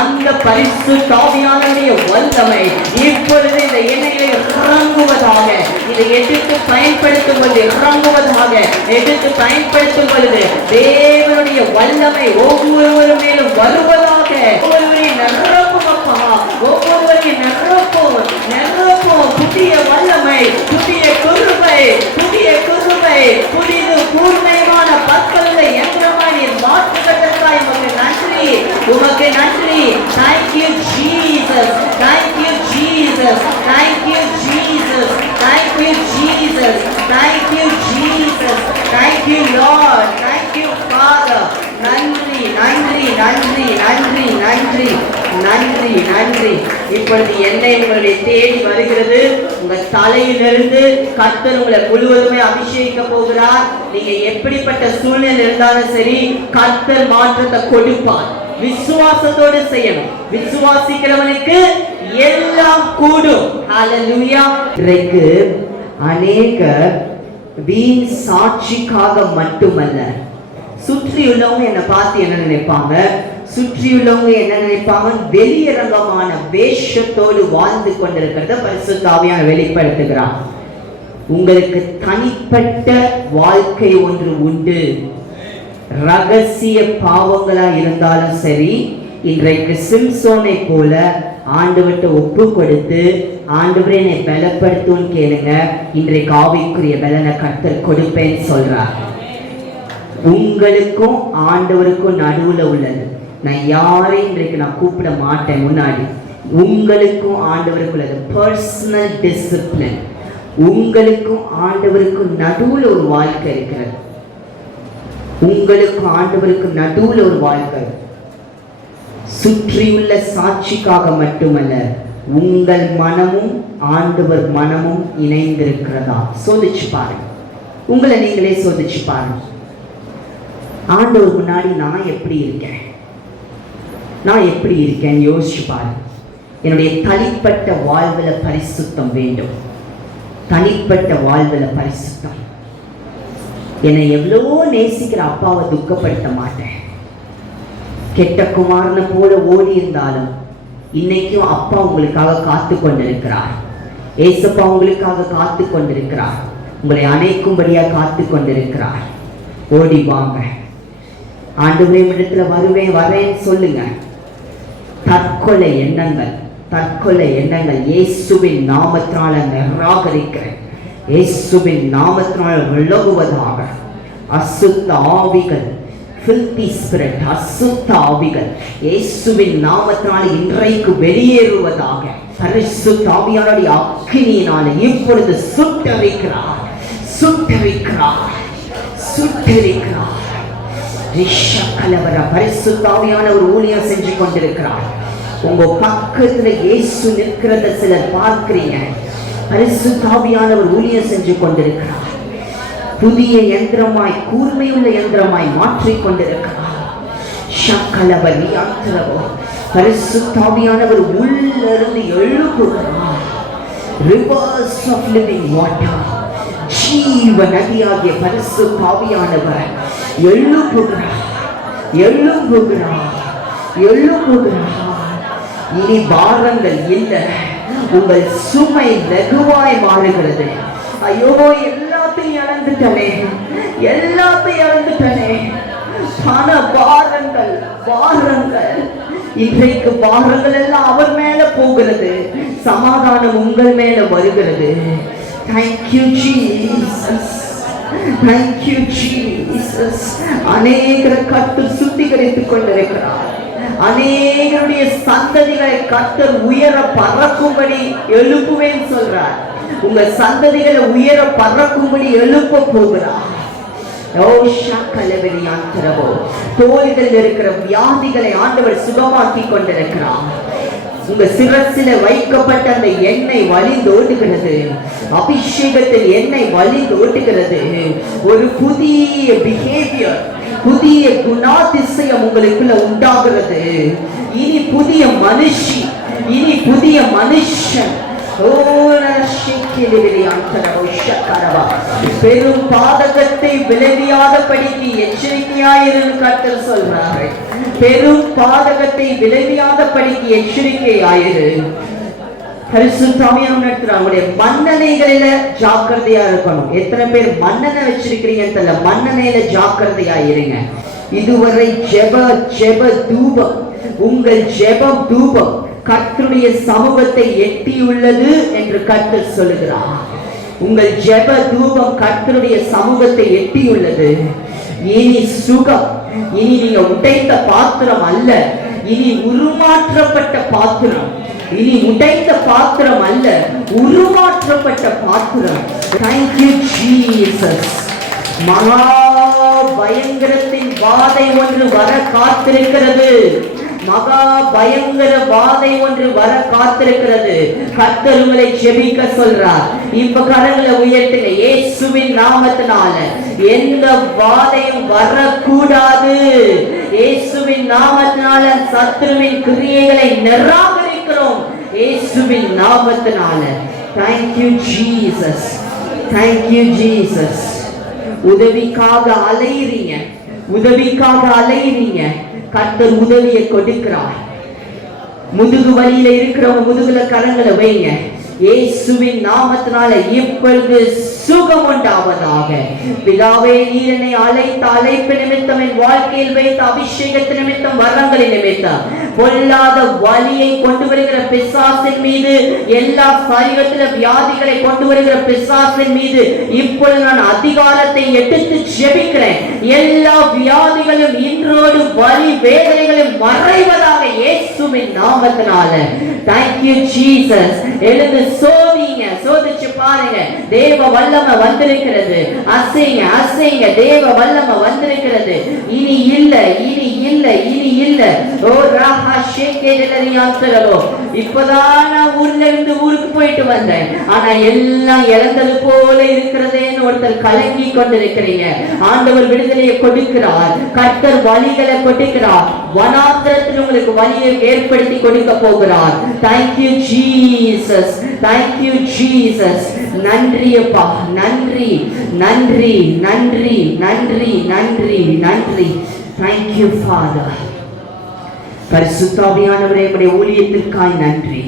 அந்த பரிசுத்த ஆவியானவருடைய வல்லமை இப்பொழுது இந்த எண்ணெயிலே இறங்குவதாக, இதை எடுத்து பயன்படுத்தும் பொழுது இறங்குவதாக, எடுத்து பயன்படுத்தும் பொழுது தேவனுடைய வல்லமை ஒவ்வொருவர் மேலும் வருவதாக. ஒவ்வொருவரையும் நிரப்புமப்பா, ஒவ்வொருவரையும் நிரப்போம், புதிய வல்லமை, புதிய குருவை, புதிது கூர்மையான பற்களுள்ள எந்திரமாய் நீர் மாற்றுவதற்காக உமக்கு நன்றி, உமக்கு நன்றி. Thank you Jesus, thank you Jesus, thank you Jesus, thank you Jesus, thank you Jesus, thank you Lord, thank you Father. நன்றி நன்றி நன்றி நன்றி நன்றி நன்றி நன்றி. இப்பொழுது எண்ணெய் உங்களை தேடி வருகிறது. உங்க தலையிலிருந்து கர்த்தர் உங்களை முழுவதுமே அபிஷேகிக்க போகிறார். நீங்க எப்படிப்பட்ட சூழ்நிலை இருந்தாலும் சரி, கர்த்தர் மாற்றத்தை கொடுப்பார். விசுவாசத்தோடு செய்யணும். விசுவாசிக்கிறவனுக்கு எல்லாம் கூடும். ஹல்லேலூயா. இன்றைக்கு அநேக வீண் சாட்சிக்காக மட்டுமல்ல, சுற்றியுள்ளவங்க என்னை பார்த்து என்ன நினைப்பாங்க, சுற்றியுள்ளவங்க என்ன நினைப்பாங்க, வெளியரங்கமான வேஷத்தோடு வாழ்ந்து கொண்டிருக்கிறத பரிசுத்த ஆவியானவர் வெளிப்படுத்துகிறார். உங்களுக்கு தனிப்பட்ட வாழ்க்கை ஒன்று உண்டு. ரகசிய பாவங்களா இருந்தாலும் சரி, இன்றைக்கு சிம்சோனை போல ஆண்டவர்கிட்ட ஒப்பு கொடுத்து ஆண்டவரே என்னை பலப்படுத்தும் கேளுங்க. இன்றைக்கு ஆவிக்குரிய பலனை கர்த்தர் கொடுப்பேன்னு சொல்றார். உங்களுக்கும் ஆண்டவருக்கும் நடுவுல உள்ளது. நான் யாரையும் இன்றைக்கு நான் கூப்பிட மாட்டேன். முன்னாடி உங்களுக்கும் ஆண்டவருக்கும் உள்ளது பர்சனல் டிசிப்ளின். உங்களுக்கும் ஆண்டவருக்கும் நடுவுல ஒரு வாழ்க்கை இருக்கிறது. உங்களுக்கும் ஆண்டவருக்கும் நடுவுல ஒரு வாழ்க்கை. சுற்றியுள்ள சாட்சிக்காக மட்டுமல்ல, உங்கள் மனமும் ஆண்டவர் மனமும் இணைந்திருக்கிறதா சோதிச்சு பாருங்க. உங்களை நீங்களே சோதிச்சு பாருங்க. ஆண்டவர் முன்னாடி நான் எப்படி இருக்கேன் யோசிச்சு பாருங்க. என்னுடைய தனிப்பட்ட வாழ்வில் பரிசுத்தம் வேண்டும். தனிப்பட்ட வாழ்வில் பரிசுத்தம். என்னை எவ்வளோ நேசிக்கிற அப்பாவை துக்கப்படுத்த மாட்டேன். கெட்ட குமாரனை போல ஓடி இருந்தாலும் இன்னைக்கும் அப்பா உங்களுக்காக காத்து கொண்டிருக்கிறார். ஏசப்பா உங்களுக்காக காத்து கொண்டிருக்கிறார். உங்களை அணைக்கும்படியா காத்து கொண்டிருக்கிறார். ஓடி வாங்க. ஆண்டவரே இடத்துல வரேன்னு சொல்லுங்க. தற்கொலை எண்ணங்கள் இயேசுவின் நாமத்தினால நிராகரிக்கிறேன். இயேசுவின் நாமத்தினால விலகுவதாக. அசுத்த ஆவிகள், filthy spirit, அசுத்த ஆவிகள் இயேசுவின் நாமத்தினால இன்றைக்கு வெளியேறுவதாக. பரிசுத்த ஆவியானவருடைய அக்கினியினால இப்பொழுது சுட்டரிக்கிறார். பரிசுத்த ஆவியானவர் ஊழியம் செஞ்சு கொண்டிருக்கிறார். உங்க பக்கத்துல இயேசு நிற்கிறத சிலர் பார்க்கிறீங்க. பரிசுத்த ஆவியானவர் ஊழியம் செஞ்சு கொண்டிருக்கிறார். புதிய யந்திரமாய், கூர்மையுள்ள யந்திரமாய் மாற்றிக் கொண்டிருக்கிறார். பரிசுத்த ஆவியானவர் உள்ளிருந்து எழுப்புகிறார். Rivers of living water, ஜீவ நதியாகிய பரிசுத்த ஆவியானவர் எழுப்புகிறார், எழுப்புகிறார், எழுப்புகிறார். இனி பாரங்கள் இல்லை, உங்கள் சுமை லகுவாய் மாறுகிறது. ஐயோ, எல்லாத்தையும் இழந்துட்டனே, எல்லாத்தையும் இழந்துட்டனே. பண பாரங்கள், பாரங்கள், இன்றைக்கு பாரங்கள் எல்லாம் அவர் மேல போகிறது, சமாதானம் உங்கள் மேல வருகிறது. Thank you Jesus, thank you Jesus. அநேகரை கட்டு சுத்திகரித்துக் கொண்டிருக்கிறார். அநேகருடைய சந்ததிகளை கர்த்தர் உயர பறக்கும்படி எழுப்புவேன் சொல்றார். உங்க சந்ததிகளை உயர பறக்கும்படி எழுப்ப போகிறார். தோள்களில் இருக்கிற வியாதிகளை ஆண்டவர் சுகமாக்கி கொண்டிருக்கிறார். உங்க சிரசில வைக்கப்பட்ட அந்த எண்ணெய் வழிந்தோடுகிறது, அபிஷேகத்தில் எண்ணெய் வழிந்தோடுகிறது. ஒரு புதிய பிஹேவியர், புதிய குணாதிசயம் உங்களுக்குள்ள உண்டாகிறது. இனி புதிய மனுஷி, இனி புதிய மனுஷன். பெரும் பாதகத்தை விளைவியாதபடிக்கு எச்சரிக்கையாயிரு கர்த்தர் சொல்றார்கள். பெரும் பாதகத்தை விளைவியாதபடிக்கு எச்சரிக்கையாயிரு. அவங்களுடைய மன்னனைகளில ஜாக்கிரதையா இருக்கணும். எத்தனை பேர் மன்னனை வச்சிருக்கிறீங்கன்னு தெரியல, மன்னனையில ஜாக்கிரதையா இருங்க. இதுவரை ஜெப ஜெப தூபம், உங்கள் ஜெபம் தூபம் கர்த்தருடைய சமூகத்தை எட்டியுள்ளது என்று கர்த்தர் சொல்லுகிறார். உங்கள் ஜெப தூபம் கர்த்தருடைய சமூகத்தை எட்டியுள்ளது. இனி சுகம், இனி நீங்க உடைத்த பாத்திரம் அல்ல, இனி உருமாற்றப்பட்ட பாத்திரம். இனி உடைத்த பாத்திரம் அல்ல, உருமாற்றப்பட்ட பாத்திரம். Thank you Jesus. மகா பயங்கரத்தின் வாதை ஒன்று வர காத்திருக்கிறது. மகா பயங்கர வாதை ஒன்று வர காத்திருக்கிறது. கர்த்தர் உங்களை ஜெபிக்க சொல்றார். இப்ப கரங்களை உயர்த்துங்க. இயேசுவின் நாமத்தினால எந்த வாதையும் வரக்கூடாது. இயேசுவின் நாமத்தினால சத்துருவின் கிரியைகளை நிராகரிக்கிறோம். இயேசுவின் நாமத்தினால. Thank you Jesus, thank you Jesus. உதவிக்காக அலையிறீங்க, உதவிக்காக அலையிறீங்க. கர்த்தர் உதவியை கொடுக்கிறார். முதுகு வலியில இருக்கிறவங்க முதுகுல கரங்களை வைங்க. இயேசுவின் நாமத்தினால இப்பொழுது சுகம் உண்டாவதாக. பிதாவே, நீர் என்னை அழைத்த அழைப்பு நிமித்தம், என் வாழ்க்கையில் வைத்த அபிஷேகத்து நிமித்தம், வரங்களின் நிமித்தம், பொல்லாத வலியை கொண்டு வருகிற பிசாசின் மீது, எல்லா சரீரத்தில வியாதிகளை கொண்டு வருகிற பிசாசின் மீது இப்பொழுது நான் அதிகாரத்தை எடுத்து ஜெபிக்கிறேன். எல்லா வியாதிகளும் இன்றோடு வலி வேதனைகளும் மறைவதாக இயேசுவின் நாமத்தினால. Thank you Jesus. எழுந்து சோதிங்க, சோதிச்சு பாருங்க. தேவ வல்லமை வந்திருக்கிறது. அசைங்க, அசைங்க. தேவ வல்லமை வந்திருக்கிறது. இனி இல்ல, இனி இல்ல, இனி இல்ல. ஓ ராஹா ஷேகேதலரியாந்தரலோ. இப்பதான் நான் ஊர்ல இருந்து ஊருக்கு போயிட்டு வந்தேன், ஆனா எல்லாம் இழந்தது போல இருக்கிறதேன்னு ஒருத்தர் கலங்கி கொண்டிருக்கிறீங்க. ஆண்டவர் விடுதலையை கொடுக்கிறார். கர்த்தர் வழிகளை கொடுக்கிறார். வனாந்திரத்தில் உங்களுக்கு வழியை ஏற்படுத்தி கொடுக்க போகிறார். Thank you Jesus, thank you Jesus. நன்றி அப்பா, நன்றி நன்றி நன்றி நன்றி நன்றி நன்றி. Thank you Father. பரிசுத்த ஆவியானவரே, உம்முடைய ஊழியத்திற்காய் நன்றி.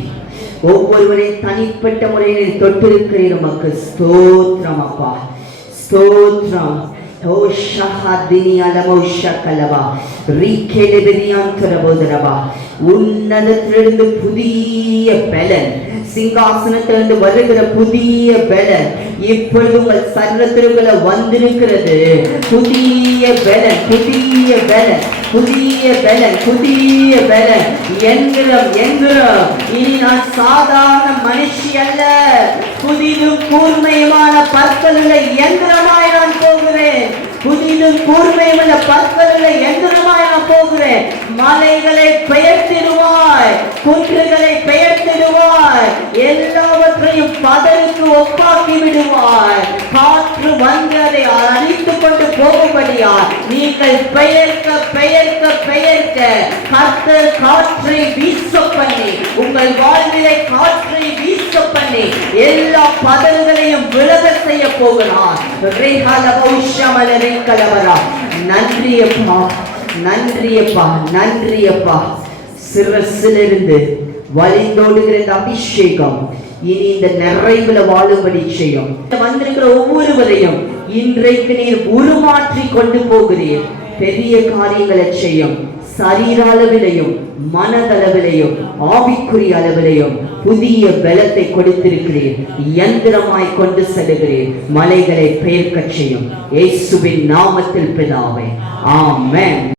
ஒவ்வொருவரை தனிப்பட்ட முறையில் தொட்டிருக்கிறீர். உமக்கு ஸ்தோத்திரம் அப்பா, ஸ்தோத்திரம். ஓ ஷஹதினி அலமோஷா கலவா ரீகேலே பெரியாந்தரபோதரவா. உன்னதத்திலிருந்து புதிய பலன், சிங்காசனத்திலிருந்து வருகிற புதிய பலன் இப்பொழுது உங்கள் சரீரத்திற்குள்ள வந்திருக்கிறது. புதிய பலன், புதிய பலன், புதிய பலன், புதிய பலன். என்கிறோம், என்கிறோம். இனி நான் சாதாரண மனுஷி அல்ல, புதிதும் கூர்மையுமான பற்களுள்ள எந்திரமாய் நான் போகிறேன். புதிதும் கூர்மையுள்ள பற்களுள்ள எந்திரமாய் நான் போகிறேன். மலைகளை பெயர்த்திடுவாய், குன்றுகளை பெயர்த்திடுவாய், எல்லாவற்றையும் பதருக்கு ஒப்பாக்கி விடுவாய். காற்று வந்து அதை அழித்துக் கொண்டு போகும்படியா நீங்கள் பெயர்க்க பெயர்க்க பெயர்க்க கர்த்தர் காற்றை வீச பண்ணி, உங்கள் வாழ்விலை காற்றை வீச நீங்க பண்ணி எல்லா பதங்களையும் விலக செய்ய போகிறார். நன்றியப்பா, நன்றியப்பா, நன்றியப்பா. சிரசிலிருந்து வழிந்தோடுகிற இந்த அபிஷேகம் இனி இந்த நிறைவுல வாழும்படி செய்யும். வந்திருக்கிற ஒவ்வொருவரையும் இன்றைக்கு நீர் உருமாற்றி கொண்டு போகிறீர். பெரிய காரியங்களை செய்யும். சரீர அளவிலையும் மனதளவிலையும் ஆவிக்குரிய அளவிலையும் புதிய பலத்தை கொடுத்திருக்கிறீர். யந்திரமாய் கொண்டு செல்கிறீர். மலைகளை பெயர்க்கச் செய்யும். இயேசுவின் நாமத்தில் பிதாவே, ஆமென்.